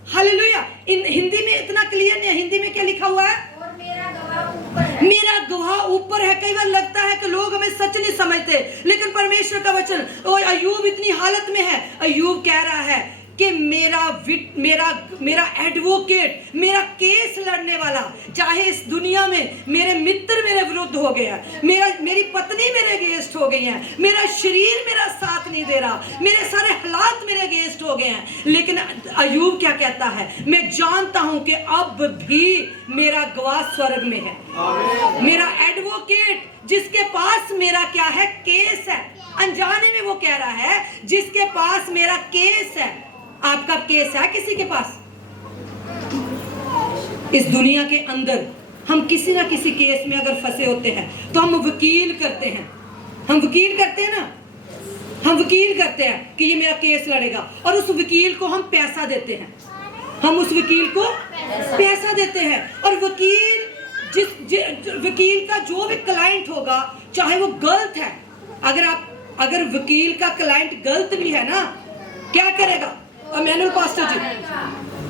Hallelujah. In Hindi में इतना क्लियर नहीं है, हिंदी में क्या लिखा हुआ है? और मेरा गवाह ऊपर है। मेरा गवाह ऊपर है। कई बार लगता है कि लोग हमें सच नहीं समझते, लेकिन परमेश्वर का वचन, और अय्यूब इतनी हालत में है, अय्यूब कह रहा है कि मेरा एडवोकेट, मेरा केस लड़ने वाला, चाहे इस दुनिया में मेरे मित्र मेरे विरुद्ध हो गया, मेरी पत्नी मेरे अगेंस्ट हो गई है, मेरा शरीर मेरा साथ नहीं दे रहा, मेरे सारे हालात मेरे अगेंस्ट हो गए हैं, लेकिन अय्यूब क्या कहता है? मैं जानता हूं कि अब भी मेरा गवाह स्वर्ग में है। मेरा एडवोकेट, जिसके पास मेरा क्या है? केस है। अनजाने में वो कह रहा है जिसके पास मेरा केस है। आपका केस है किसी के पास? इस दुनिया के अंदर हम किसी ना किसी केस में अगर फंसे होते हैं तो हम वकील करते हैं। हम वकील करते हैं ना, हम वकील करते हैं कि ये मेरा केस लड़ेगा, और उस वकील को हम पैसा देते हैं। हम उस वकील को पैसा देते हैं, और वकील का जो भी क्लाइंट होगा, चाहे वो गलत है, अगर वकील का क्लाइंट गलत भी है ना, क्या करेगा? मैनुअल पास्टर जी,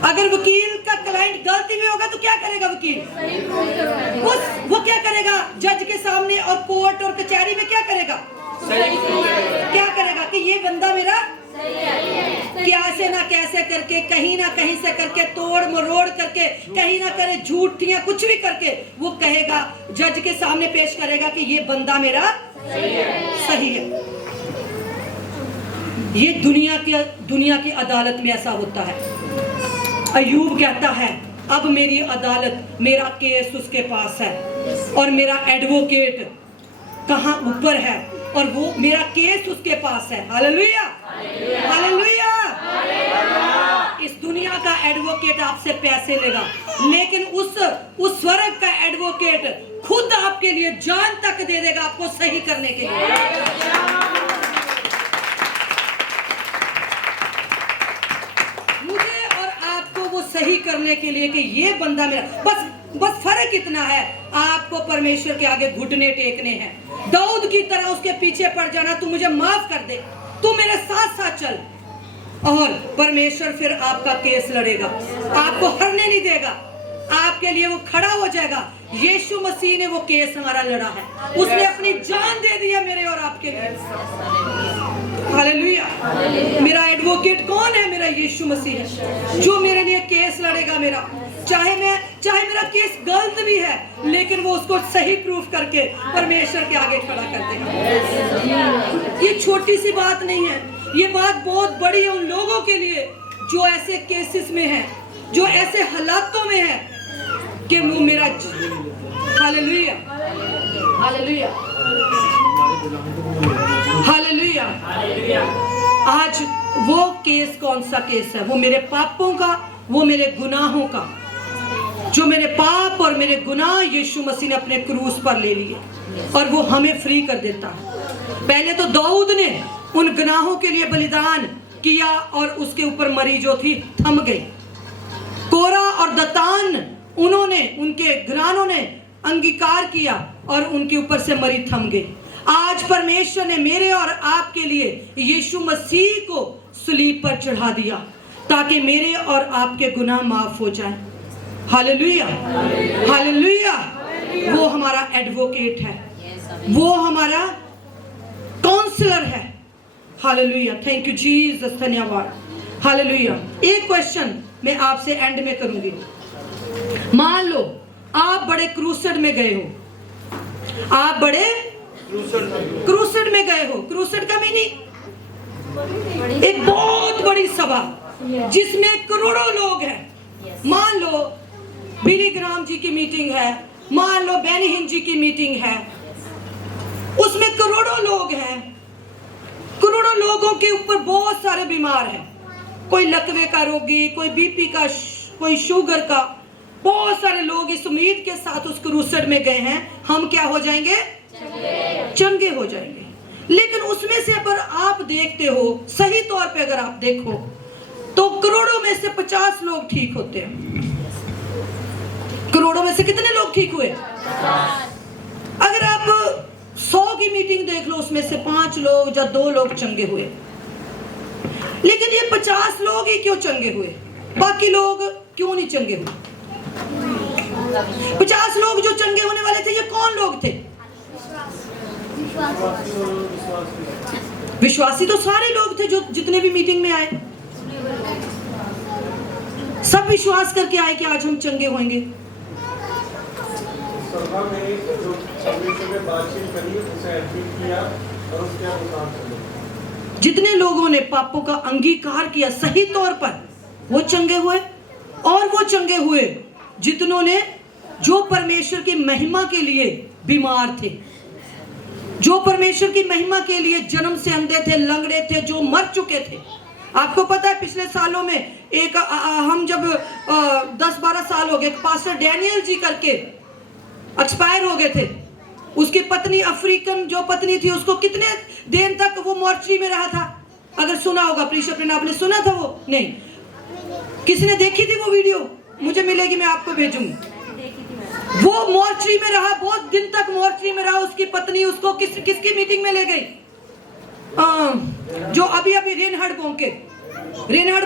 अगर वकील का क्लाइंट गलती में होगा तो क्या करेगा वकील? वो क्या करेगा? जज के सामने और कोर्ट और कचहरी में क्या करेगा? क्या करेगा कि ये बंदा मेरा कैसे ना कैसे करके, कहीं ना कहीं से करके, तोड़ मरोड़ करके, कहीं ना करे झूठियां कुछ भी करके, वो कहेगा, जज के सामने पेश करेगा कि ये बंदा मेरा सही है। ये दुनिया की अदालत में ऐसा होता है। अय्यूब कहता है अब मेरी अदालत, मेरा केस उसके पास है, और मेरा एडवोकेट कहाँ? ऊपर है, और वो मेरा केस उसके पास है। Hallelujah, hallelujah. इस दुनिया का एडवोकेट आपसे पैसे लेगा, लेकिन उस स्वर्ग का एडवोकेट खुद आपके लिए जान तक दे देगा आपको सही करने के लिए। सही करने के लिए कि ये बंदा मेरा, बस फर्क इतना है, आपको परमेश्वर के आगे घुटने टेकने हैं, दाऊद की तरह उसके पीछे पड़ जाना, तू मुझे माफ कर दे, तू मेरे साथ साथ चल, और परमेश्वर फिर आपका केस लड़ेगा, आपको हारने नहीं देगा, आपके लिए वो खड़ा हो जाएगा। यीशु मसीह ने वो केस हमारा लड़ा है, उसने अपनी जान दे दी है मेरे और आपके लिए। हालेलुया। मेरा एडवोकेट कौन है? मेरा यीशु मसीह है, जो मेरे लिए केस लड़ेगा मेरा, चाहे मेरा केस गलत भी है, लेकिन वो उसको सही प्रूफ करके परमेश्वर के आगे खड़ा कर देगा। ये छोटी सी बात नहीं है, ये बात बहुत बड़ी है उन लोगों के लिए जो ऐसे केसेस में है, जो ऐसे हालातों में है कि वो मेरा, हालेलुया, हालेलुया, हालेलुया। आज वो केस कौन सा केस है? वो मेरे पापों का, वो मेरे गुनाहों का, जो मेरे पाप और मेरे गुनाह यीशु मसीह ने अपने क्रूस पर ले लिए, और वो हमें फ्री कर देता है। पहले तो दाऊद ने उन गुनाहों के लिए बलिदान किया, और उसके ऊपर मरी जो थी थम गई। कोरा और दतान, उनके घरानों ने अंगीकार किया, और उनके ऊपर से मरी थम गई। आज परमेश्वर ने मेरे और आपके लिए यीशु मसीह को सलीब पर चढ़ा दिया, ताकि मेरे और आपके गुनाह माफ हो जाएं। Hallelujah, hallelujah. वो हमारा एडवोकेट है, वो हमारा काउंसलर है। हालेलुया, थैंक यू जीसस, धन्यवाद। हालेलुया। एक क्वेश्चन मैं आपसे एंड में करूंगी। मान लो आप बड़े क्रूसेड में गए हो, आप बड़े क्रूसेड में गए हो। क्रूसेड का मीनिंग एक बहुत बड़ी सभा जिसमें करोड़ों लोग हैं। मान लो बिली ग्राम जी की मीटिंग है, मान लो बेनी हिन जी की मीटिंग है, उसमें करोड़ों लोग हैं, करोड़ों लोगों के ऊपर बहुत सारे बीमार हैं, कोई लकवे का रोगी, कोई बीपी का, कोई शुगर का। बहुत सारे लोग इस उम्मीद के साथ उस क्रूसेड में गए हैं, हम क्या हो जाएंगे? चंगे हो जाएंगे। लेकिन उसमें से अगर आप देखते हो, सही तौर पे अगर आप देखो, तो करोड़ों में से 50 लोग ठीक होते हैं। करोड़ों में से कितने लोग ठीक हुए? अगर आप 100 की मीटिंग देख लो, उसमें से 5 लोग या 2 लोग चंगे हुए। लेकिन ये 50 लोग ही क्यों चंगे हुए? बाकी लोग क्यों नहीं चंगे हुए? 50 लोग जो चंगे होने वाले थे, ये कौन लोग थे? विश्वासी तो सारे लोग थे, जो जितने भी मीटिंग में आए, सब विश्वास करके आए कि आज हम चंगे होंगे। सभा में जो परमेश्वर ने बातचीत करी, उसे एडमिट किया और उसके अनुसार चले। जितने लोगों ने पापों का अंगीकार किया सही तौर पर, वो चंगे हुए। और वो चंगे हुए जितनों ने, जो परमेश्वर की महिमा के लिए बीमार थे, जो परमेश्वर की महिमा के लिए जन्म से अंधे थे, लंगड़े थे, जो मर चुके थे। आपको पता है पिछले सालों में एक हम जब 10-12 साल हो गए, पास्टर डैनियल जी करके एक्सपायर हो गए थे। उसकी पत्नी, अफ्रीकन जो पत्नी थी, उसको कितने दिन तक वो मोर्चरी में रहा था? अगर सुना होगा, प्रीशप ने, आपने सुना था? वो नहीं, किसने देखी थी वो वीडियो? मुझे मिलेगी, मैं आपको भेजूंगी। वो मोर्चरी में रहा, बहुत दिन तक मोर्चरी में रहा। उसकी पत्नी उसको किसकी मीटिंग में ले गई? जो अभी रेनहार्ड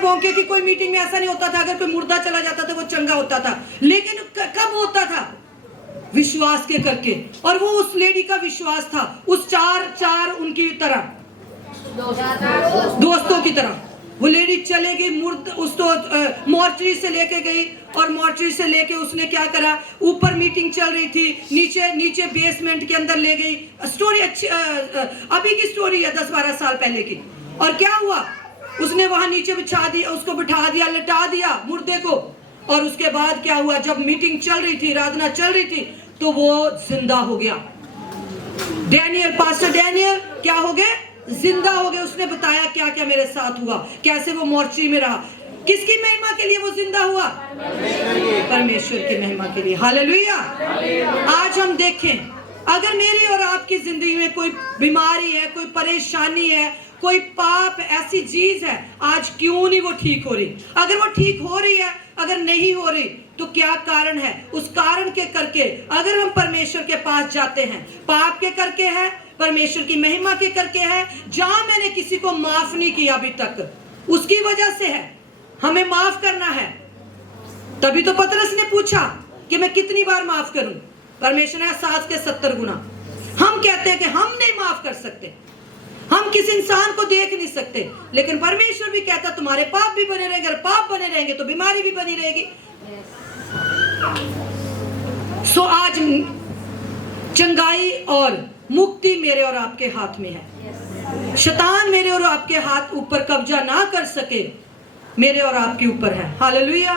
बोंके की कोई मीटिंग में ऐसा नहीं होता था, अगर कोई मुर्दा चला जाता था वो चंगा होता था। लेकिन कब होता था? विश्वास के करके। और वो उस लेडी का विश्वास था, उस चार उनकी तरह, दोस्तों की तरह। वो लेडी चले गई, उसको मोर्चरी से लेके गई, और मोर्चरी से लेके उसने क्या करा, ऊपर मीटिंग चल रही थी, नीचे बेसमेंट के अंदर ले गई। स्टोरी अच्छी, अभी की स्टोरी है, 10-12 साल पहले की। और क्या हुआ, उसने वहां नीचे बिछा दिया, उसको बिठा दिया, लटा दिया मुर्दे को। और उसके बाद क्या हुआ, जब मीटिंग चल रही थी, आराधना चल रही थी, तो वो जिंदा हो गया। डैनियल, पास्टर डैनियल क्या हो गए? जिंदा हो गए। उसने बताया क्या क्या मेरे साथ हुआ, कैसे वो मोर्चरी में रहा। किसकी महिमा के लिए वो जिंदा हुआ? परमेश्वर की महिमा के लिए। हालेलुया। आज हम देखें, अगर मेरी और आपकी जिंदगी में कोई बीमारी है, कोई परेशानी है, कोई पाप ऐसी चीज है, आज क्यों नहीं वो ठीक हो रही? अगर वो ठीक हो रही है, अगर नहीं हो रही, तो क्या कारण है? उस कारण के करके अगर हम परमेश्वर के पास जाते हैं, पाप के करके है, परमेश्वर की महिमा के करके है, जहां मैंने किसी को माफ नहीं किया अभी तक, उसकी वजह से है, हमें माफ करना है। तभी तो पतरस ने पूछा कि मैं कितनी बार माफ करूं? परमेश्वर ने 7 के 70 गुना। हम कहते हैं कि हम नहीं माफ कर सकते, हम किसी इंसान को देख नहीं सकते, लेकिन परमेश्वर भी कहता तुम्हारे पाप भी बने रहेंगे, और पाप बने रहेंगे तो बीमारी भी बनी रहेगी। सो आज चंगाई और मुक्ति मेरे और आपके हाथ में है। शैतान मेरे और आपके हाथ ऊपर कब्जा ना कर सके, मेरे और आपके ऊपर है। हालेलुया।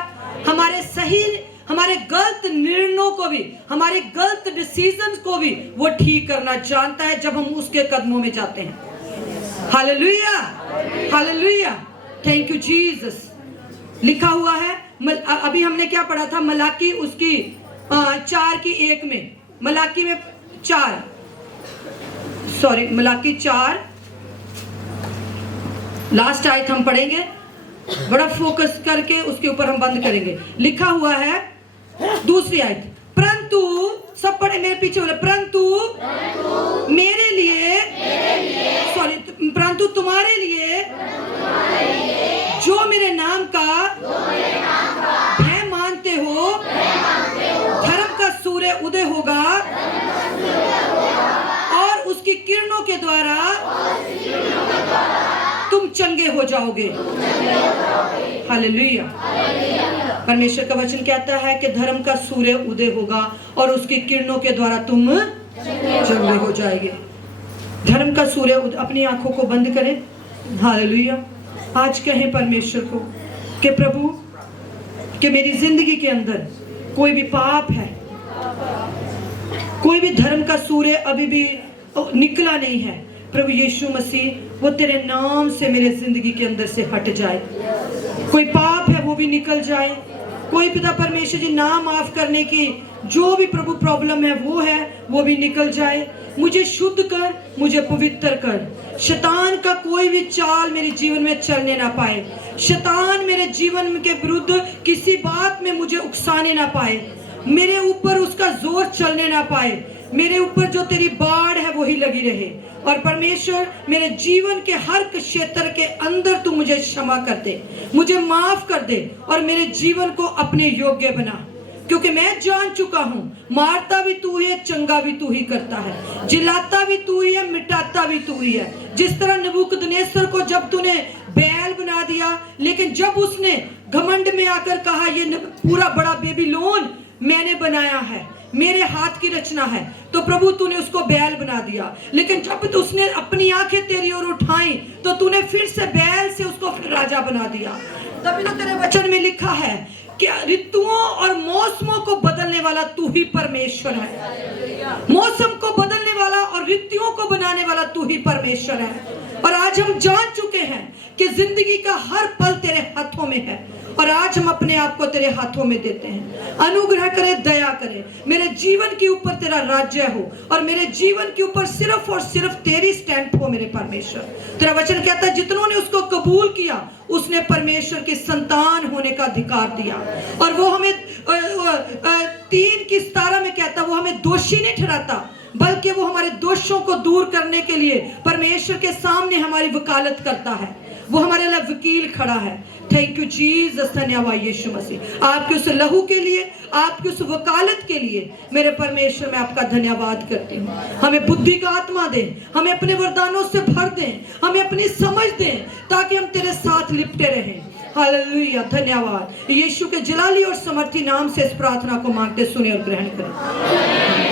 हमारे गलत निर्णयों को भी, हमारे गलत डिसीजंस को भी वो ठीक करना जानता है जब हम उसके कदमों में जाते हैं। Hallelujah, hallelujah, thank you Jesus. लिखा हुआ है, अभी हमने क्या पढ़ा था? मलाकी उसकी 4:1 में, मलाकी 4 लास्ट आयत हम पढ़ेंगे, बड़ा फोकस करके उसके ऊपर हम बंद करेंगे। लिखा हुआ है दूसरी आयत, परंतु, सब पढ़े मेरे पीछे बोले, परंतु मेरे लिए, परंतु तुम्हारे लिए जो मेरे नाम का भय मानते हो, धर्म का सूर्य उदय होगा और उसकी किरणों के द्वारा तुम चंगे हो जाओगे। हालेलुया। परमेश्वर का वचन कहता है कि धर्म का सूर्य उदय होगा और उसकी किरणों के द्वारा तुम चंगे हो जाएंगे। धर्म का सूर्य उदय। अपनी आंखों को बंद करें। हालेलुया। आज कहें परमेश्वर को कि प्रभु, कि मेरी जिंदगी के अंदर कोई भी पाप है, कोई भी धर्म का सूर्य अभी भी निकला नहीं है। प्रभु यीशु मसीह, वो तेरे नाम से मेरे जिंदगी के अंदर से हट जाए। कोई पाप है वो भी निकल जाए। कोई पिता परमेश्वर जी ना माफ करने की जो भी प्रभु प्रॉब्लम है वो भी निकल जाए। मुझे शुद्ध कर, मुझे पवित्र कर। शैतान का कोई भी चाल मेरे जीवन में चलने ना पाए। शैतान मेरे जीवन के विरुद्ध किसी बात में मुझे उकसाने ना पाए। मेरे ऊपर उसका जोर चलने ना पाए। मेरे ऊपर जो तेरी बाढ़ है वही लगी रहे। और परमेश्वर मेरे जीवन के हर क्षेत्र के अंदर तू मुझे क्षमा कर दे, मुझे माफ कर दे और मेरे जीवन को अपने योग्य बना। क्योंकि मैं जान चुका हूँ मारता भी तू ही है, चंगा भी तू ही करता है, जिलाता भी तू ही है, मिटाता भी तू ही है। जिस तरह नबूकदनेस्सर को जब तूने बैल बना दिया, लेकिन जब उसने घमंड में आकर कहा ये पूरा बड़ा बेबीलोन मैंने बनाया है, मेरे हाथ की रचना है, तो प्रभु तूने उसको बैल बना दिया। लेकिन जब उसने अपनी आंखें तेरी ओर उठाई तो तूने फिर से बैल से उसको फिर राजा बना दिया। तभी तो तेरे वचन में लिखा है कि ऋतुओं और मौसमों को बदलने वाला तू ही परमेश्वर है। मौसम को बदलने वाला और ऋतुओं को बनाने वाला तू ही परमेश्वर है। और आज हम जान चुके हैं कि जिंदगी का हर पल तेरे हाथों में है और आज हम अपने आप को तेरे हाथों में देते हैं। अनुग्रह करे, दया करे, मेरे जीवन के ऊपर तेरा राज्य हो और मेरे जीवन के ऊपर सिर्फ और सिर्फ तेरी स्टैंप हो मेरे परमेश्वर। तेरा वचन कहता है जितनों ने उसको कबूल किया उसने परमेश्वर की संतान होने का अधिकार दिया। और वो हमें 3:17 में कहता वो हमें दोषी नहीं ठहराता, बल्कि वो हमारे दोषों को दूर करने के लिए परमेश्वर के सामने हमारी वकालत करता है। वो हमारे लिए वकील खड़ा है। थैंक यू जीसस, धन्यवाद यीशु मसीह आपके उस लहू के लिए, आपकी उस वकालत के लिए। मेरे परमेश्वर मैं आपका धन्यवाद करती हूँ। हमें बुद्धि का आत्मा दे, हमें अपने वरदानों से भर दें, हमें अपनी समझ दें ताकि हम तेरे साथ लिपटे रहें। हालेलुया, धन्यवाद। यीशु के जलाली और समर्थी नाम से इस प्रार्थना को मांगते सुने और ग्रहण करें।